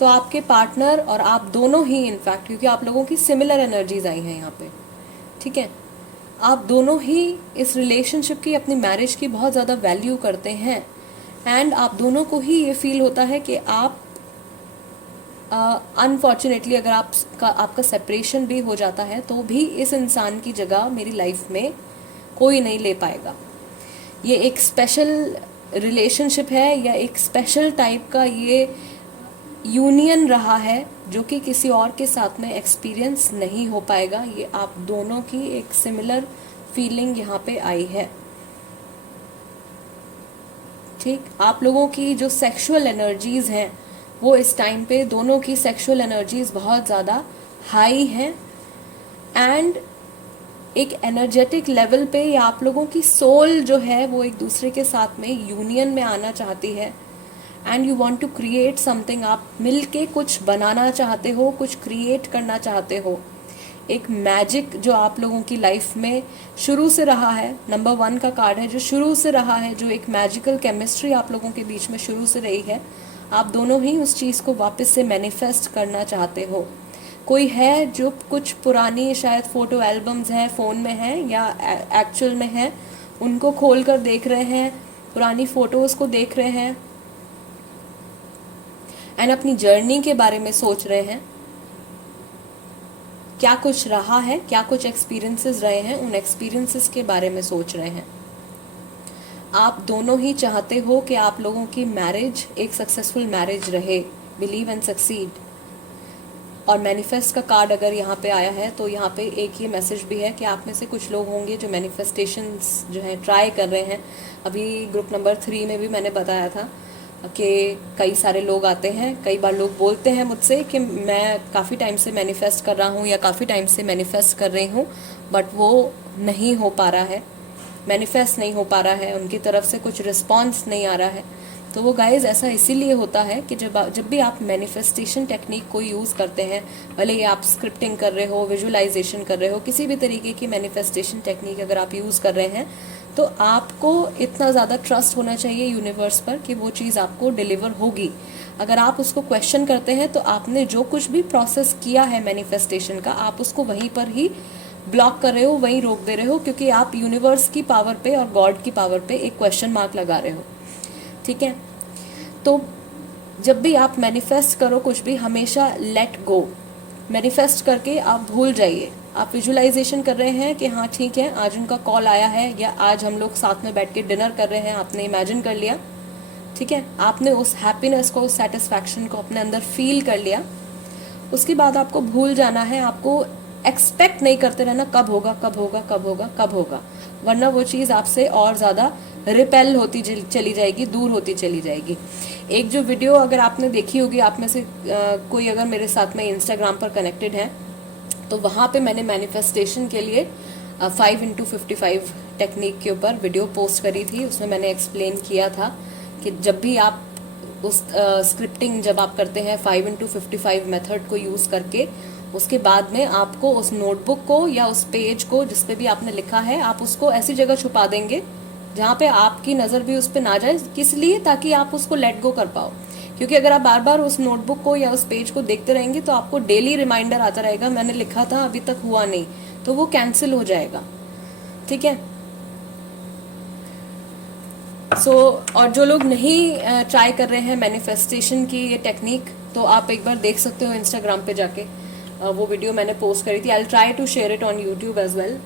तो आपके पार्टनर और आप दोनों ही, इनफैक्ट क्योंकि आप लोगों की सिमिलर एनर्जीज आई हैं यहाँ पे, ठीक है, आप दोनों ही इस रिलेशनशिप की, अपनी मैरिज की बहुत ज़्यादा वैल्यू करते हैं, एंड आप दोनों को ही ये फील होता है कि आप अनफॉर्चुनेटली अगर आपका सेपरेशन भी हो जाता है तो भी इस इंसान की जगह मेरी लाइफ में कोई नहीं ले पाएगा। ये एक स्पेशल रिलेशनशिप है या एक स्पेशल टाइप का ये यूनियन रहा है जो कि किसी और के साथ में एक्सपीरियंस नहीं हो पाएगा। ये आप दोनों की एक सिमिलर फीलिंग यहाँ पे आई है। ठीक, आप लोगों की जो सेक्सुअल एनर्जीज हैं वो इस टाइम पे दोनों की सेक्सुअल एनर्जीज बहुत ज़्यादा हाई हैं एंड एक एनर्जेटिक लेवल पे ये आप लोगों की सोल जो है वो एक दूसरे के साथ में यूनियन में आना चाहती है and you want to create something. आप मिलके कुछ बनाना चाहते हो, कुछ क्रिएट करना चाहते हो। एक मैजिक जो आप लोगों की लाइफ में शुरू से रहा है, नंबर 1 का कार्ड है जो शुरू से रहा है, जो एक मैजिकल केमिस्ट्री आप लोगों के बीच में शुरू से रही है, आप दोनों ही उस चीज़ को वापस से मैनिफेस्ट करना चाहते हो। कोई है जो कुछ पुरानी शायद फोटो एल्बम्स हैं, फ़ोन में हैं या एक्चुअल में हैं, उनको खोल कर देख रहे हैं, पुरानी फ़ोटोज़ को देख रहे हैं एंड अपनी जर्नी के बारे में सोच रहे हैं। क्या कुछ रहा है, क्या कुछ एक्सपीरियंसेस रहे हैं, उन एक्सपीरियंसेस के बारे में सोच रहे हैं। आप दोनों ही चाहते हो कि आप लोगों की मैरिज एक सक्सेसफुल मैरिज रहे, बिलीव एंड सक्सीड। और मैनिफेस्ट का कार्ड अगर यहाँ पे आया है तो यहाँ पे एक ये मैसेज भी है कि आप में से कुछ लोग होंगे जो मैनिफेस्टेशंस जो है ट्राई कर रहे हैं। अभी ग्रुप नंबर 3 में भी मैंने बताया था कि कई सारे लोग आते हैं, कई बार लोग बोलते हैं मुझसे कि मैं काफ़ी टाइम से मैनिफेस्ट कर रहा हूँ या काफ़ी टाइम से मैनिफेस्ट कर रही हूँ बट वो नहीं हो पा रहा है, मैनिफेस्ट नहीं हो पा रहा है, उनकी तरफ से कुछ रिस्पॉन्स नहीं आ रहा है। तो वो गाइज ऐसा इसीलिए होता है कि जब भी आप मैनिफेस्टेशन टेक्निक को यूज़ करते हैं, भले ही आप स्क्रिप्टिंग कर रहे हो, विजुअलाइजेशन कर रहे हो, किसी भी तरीके की मैनिफेस्टेशन टेक्निक अगर आप यूज़ कर रहे हैं तो आपको इतना ज़्यादा ट्रस्ट होना चाहिए यूनिवर्स पर कि वो चीज़ आपको डिलीवर होगी। अगर आप उसको क्वेश्चन करते हैं तो आपने जो कुछ भी प्रोसेस किया है मैनिफेस्टेशन का, आप उसको वहीं पर ही ब्लॉक कर रहे हो, वहीं रोक दे रहे हो, क्योंकि आप यूनिवर्स की पावर पे और गॉड की पावर पे एक क्वेश्चन मार्क लगा रहे हो। ठीक है, तो जब भी आप मैनिफेस्ट करो कुछ भी, हमेशा लेट गो। मैनिफेस्ट करके आप भूल जाइए। आप विजुअलाइजेशन कर रहे हैं कि हाँ ठीक है, आज उनका कॉल आया है या आज हम लोग साथ में बैठ के डिनर कर रहे हैं, आपने इमेजिन कर लिया। ठीक है, आपने उस हैप्पीनेस को, उस सेटिस्फैक्शन को अपने अंदर फील कर लिया। उसके बाद आपको भूल जाना है, आपको एक्सपेक्ट नहीं करते रहना कब होगा कब होगा कब होगा कब होगा, वरना वो चीज़ आपसे और ज़्यादा रिपेल होती चली जाएगी, दूर होती चली जाएगी। एक जो वीडियो अगर आपने देखी होगी, आप में से कोई अगर मेरे साथ में इंस्टाग्राम पर कनेक्टेड है तो वहाँ पे मैंने मैनिफेस्टेशन के लिए 5x55 टेक्निक के ऊपर वीडियो पोस्ट करी थी। उसमें मैंने एक्सप्लेन किया था कि जब भी आप उस स्क्रिप्टिंग जब आप करते हैं 5x55 मेथड को यूज़ करके, उसके बाद में आपको उस नोटबुक को या उस पेज को जिस पे भी आपने लिखा है, आप उसको ऐसी जगह छुपा देंगे जहाँ पे आपकी नज़र भी उस पर ना जाए। किस लिए? ताकि आप उसको लेट गो कर पाओ। क्योंकि अगर आप बार बार उस नोटबुक को या उस पेज को देखते रहेंगे तो आपको डेली रिमाइंडर आता रहेगा, मैंने लिखा था अभी तक हुआ नहीं, तो वो कैंसिल हो जाएगा। ठीक है, और जो लोग नहीं ट्राई कर रहे हैं मैनिफेस्टेशन की ये टेक्निक, तो आप एक बार देख सकते हो इंस्टाग्राम पे जाके, वो वीडियो मैंने पोस्ट करी थी। I will try to share it on YouTube as well,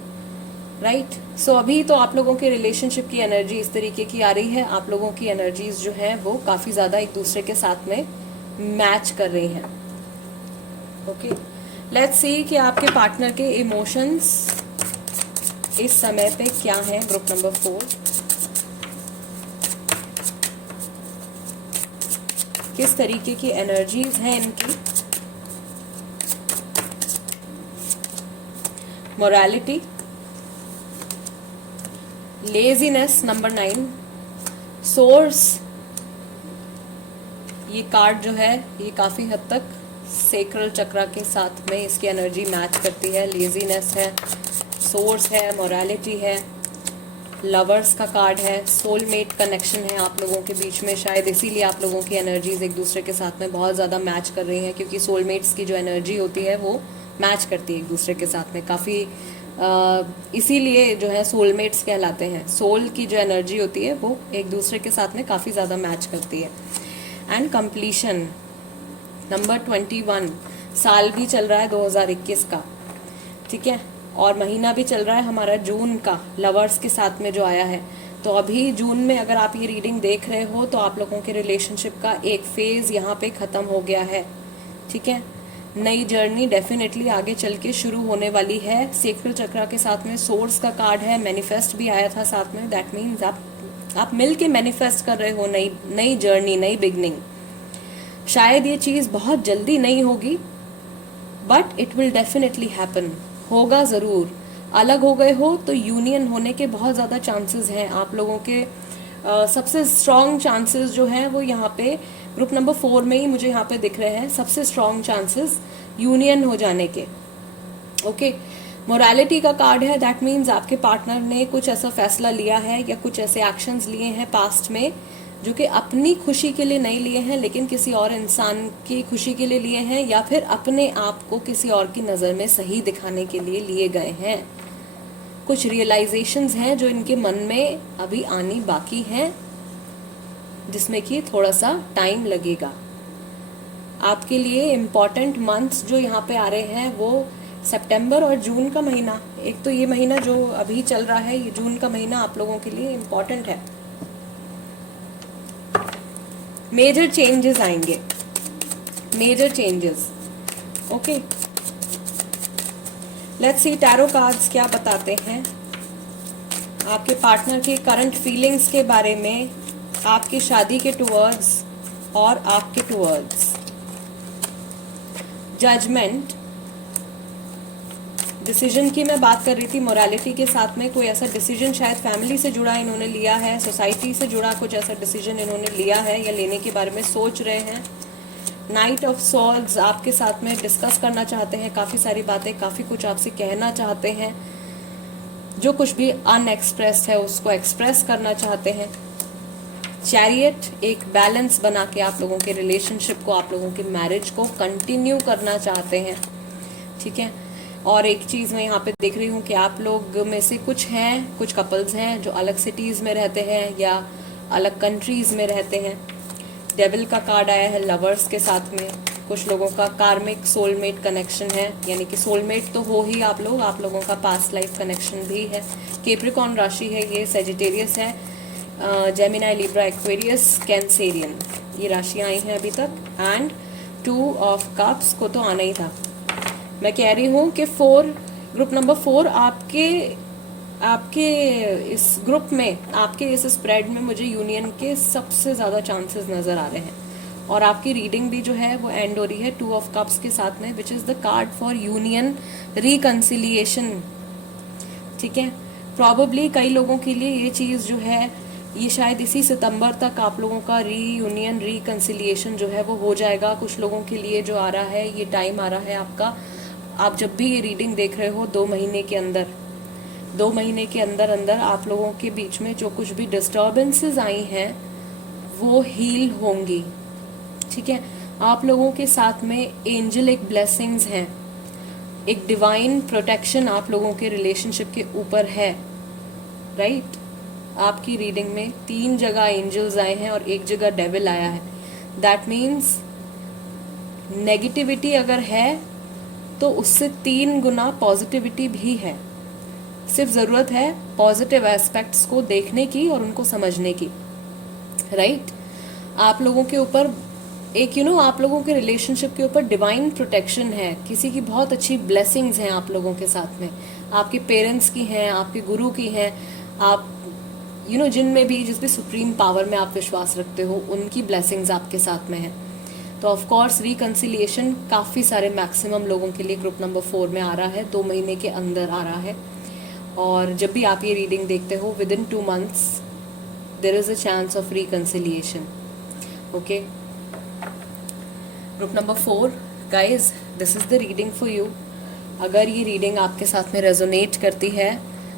right. So अभी तो आप लोगों के रिलेशनशिप की एनर्जी इस तरीके की आ रही है, आप लोगों की एनर्जीज जो है वो काफ़ी ज़्यादा एक दूसरे के साथ में मैच कर रही हैं। ओके, लेट्स सी कि आपके पार्टनर के इमोशंस इस समय पे क्या हैं। ग्रुप नंबर 4, किस तरीके की एनर्जीज हैं इनकी। Morality, laziness number 9, source. ये कार्ड जो है ये काफ़ी हद तक सेक्रल चक्रा के साथ में इसकी एनर्जी मैच करती है। लेजीनेस है, सोर्स है, मोरालिटी है, लवर्स का कार्ड है, सोलमेट कनेक्शन है आप लोगों के बीच में। शायद इसीलिए आप लोगों की एनर्जीज एक दूसरे के साथ में बहुत ज़्यादा मैच कर रही हैं, क्योंकि सोलमेट्स की जो एनर्जी होती है वो मैच करती है एक दूसरे के साथ में काफ़ी। इसीलिए जो है सोलमेट्स कहलाते हैं। सोल की जो एनर्जी होती है वो एक दूसरे के साथ में काफ़ी ज़्यादा मैच करती है। एंड कंप्लीशन नंबर 21, साल भी चल रहा है 2021 का, ठीक है, और महीना भी चल रहा है हमारा जून का, लवर्स के साथ में जो आया है। तो अभी जून में अगर आप ये रीडिंग देख रहे हो तो आप लोगों के रिलेशनशिप का एक फेज यहाँ पे खत्म हो गया है, ठीक है। नई जर्नी डेफिनेटली आगे चल के शुरू होने वाली है। सेक्रेल चक्रा के साथ में सोर्स का कार्ड है, मैनिफेस्ट भी आया था साथ में। दैट मीन्स आप मिल के मैनिफेस्ट कर रहे हो नई जर्नी, नई बिगनिंग। शायद ये चीज़ बहुत जल्दी नहीं होगी, but it will definitely happen, होगा ज़रूर। अलग हो गए हो तो यूनियन होने के बहुत ज़्यादा चांसेस हैं आप लोगों के। सबसे स्ट्रॉन्ग चांसेस जो हैं वो यहाँ पे ग्रुप नंबर 4 में ही मुझे यहाँ पे दिख रहे हैं, सबसे स्ट्रॉन्ग चांसेस यूनियन हो जाने के। ओके, मोरालिटी का कार्ड है। दैट मीन्स आपके पार्टनर ने कुछ ऐसा फैसला लिया है या कुछ ऐसे एक्शंस लिए हैं पास्ट में जो कि अपनी खुशी के लिए नहीं लिए हैं, लेकिन किसी और इंसान की खुशी के लिए लिए हैं, या फिर अपने आप को किसी और की नज़र में सही दिखाने के लिए लिए गए हैं। कुछ रियलाइजेशंस हैं जो इनके मन में अभी आनी बाकी हैं, जिसमें कि थोड़ा सा टाइम लगेगा। आपके लिए इम्पॉर्टेंट मंथ्स जो यहाँ पे आ रहे हैं वो सितंबर और जून का महीना। एक तो ये महीना जो अभी चल रहा है, ये जून का महीना आप लोगों के लिए इम्पॉर्टेंट है। मेजर चेंजेस आएंगे, major changes. Okay, let's see tarot cards क्या बताते हैं आपके पार्टनर के करंट फीलिंग्स के बारे में, आपकी शादी के टुवर्ड्स और आपके टुवर्ड्स। जजमेंट, डिसीजन की मैं बात कर रही थी मोरालिटी के साथ में। कोई ऐसा डिसीजन शायद फैमिली से जुड़ा इन्होंने लिया है, सोसाइटी से जुड़ा कुछ ऐसा डिसीजन इन्होंने लिया है या लेने के बारे में सोच रहे हैं। नाइट ऑफ सॉर्ड्स आपके साथ में डिस्कस करना चाहते हैं, काफ़ी सारी बातें, काफ़ी कुछ आपसे कहना चाहते हैं, जो कुछ भी अनएक्सप्रेस्ड है उसको एक्सप्रेस करना चाहते हैं। चैरियट, एक बैलेंस बना के आप लोगों के रिलेशनशिप को, आप लोगों की मैरिज को कंटिन्यू करना चाहते हैं, ठीक है। और एक चीज़ मैं यहाँ पे देख रही हूँ कि आप लोग में से कुछ हैं, कुछ कपल्स हैं जो अलग सिटीज़ में रहते हैं या अलग कंट्रीज़ में रहते हैं। डेविल का कार्ड आया है लवर्स के साथ में। कुछ लोगों का कार्मिक सोलमेट कनेक्शन है, यानी कि सोलमेट तो हो ही आप लोगों का पास्ट लाइफ कनेक्शन भी है। कैप्रिकॉर्न राशि है ये, सेजिटेरियस है, जेमिनी, लिब्रा, एक्वेरियस, कैंसेरियन, ये राशियाँ आई हैं अभी तक। एंड 2 ऑफ कप्स को तो आना ही था। मैं कह रही हूँ कि ग्रुप नंबर 4 आपके इस ग्रुप में, आपके इस स्प्रेड में मुझे यूनियन के सबसे ज़्यादा चांसेस नज़र आ रहे हैं। और आपकी रीडिंग भी जो है वो एंड हो रही है 2 ऑफ कप्स के साथ में, which is the card for union, reconciliation, ठीक है। प्रॉबेबली कई लोगों के लिए ये चीज़ जो है ये शायद इसी सितंबर तक आप लोगों का रीयूनियन, रिकन्सिलिएशन जो है वो हो जाएगा। कुछ लोगों के लिए जो आ रहा है ये टाइम आ रहा है आपका, आप जब भी ये रीडिंग देख रहे हो 2 महीने के अंदर, 2 महीने के अंदर अंदर आप लोगों के बीच में जो कुछ भी डिस्टर्बेंसेस आई हैं वो हील होंगी, ठीक है। आप लोगों के साथ में एंजेलिक ब्लेसिंग्स हैं, एक डिवाइन प्रोटेक्शन आप लोगों के रिलेशनशिप के ऊपर है, राइट। आपकी रीडिंग में 3 जगह एंजल्स आए हैं और 1 जगह डेविल आया है। दैट मीन्स नेगेटिविटी अगर है तो उससे 3 गुना पॉजिटिविटी भी है। सिर्फ ज़रूरत है पॉजिटिव एस्पेक्ट्स को देखने की और उनको समझने की, राइट। आप लोगों के ऊपर एक आप लोगों के रिलेशनशिप के ऊपर डिवाइन प्रोटेक्शन है, किसी की बहुत अच्छी ब्लेसिंग्स हैं आप लोगों के साथ में, आपके पेरेंट्स की हैं, आपके गुरु की हैं, आप जिनमें भी जिस भी सुप्रीम पावर में आप विश्वास रखते हो उनकी ब्लेसिंग्स आपके साथ में है। तो ऑफ कोर्स रिकन्सिलिएशन काफ़ी सारे मैक्सिमम लोगों के लिए ग्रुप नंबर 4 में आ रहा है, 2 महीने के अंदर आ रहा है। और जब भी आप ये रीडिंग देखते हो within 2 months there is a chance of reconciliation, okay. Group number 4 guys, this is the reading for you. अगर ये रीडिंग आपके साथ में रेजोनेट करती है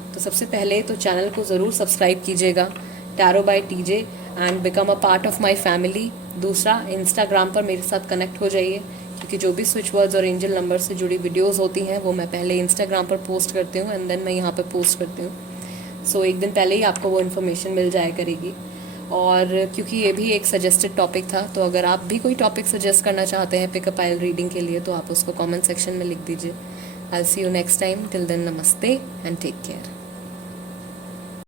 तो सबसे पहले तो चैनल को ज़रूर सब्सक्राइब कीजिएगा, tarot by TJ, and become a part of my family. दूसरा, इंस्टाग्राम पर मेरे साथ कनेक्ट हो जाइए, क्योंकि जो भी स्विच वर्ड्स और एंजल नंबर से जुड़ी वीडियोस होती हैं वो मैं पहले इंस्टाग्राम पर पोस्ट करती हूँ एंड देन मैं यहाँ पर पोस्ट करती हूँ। सो एक दिन पहले ही आपको वो इन्फॉर्मेशन मिल जाया करेगी। और क्योंकि ये भी एक सजेस्टेड टॉपिक था, तो अगर आप भी कोई टॉपिक सजेस्ट करना चाहते हैं पिकअप आइल रीडिंग के लिए तो आप उसको कमेंट सेक्शन में लिख दीजिए। I will see you next time. Till then, नमस्ते एंड टेक केयर।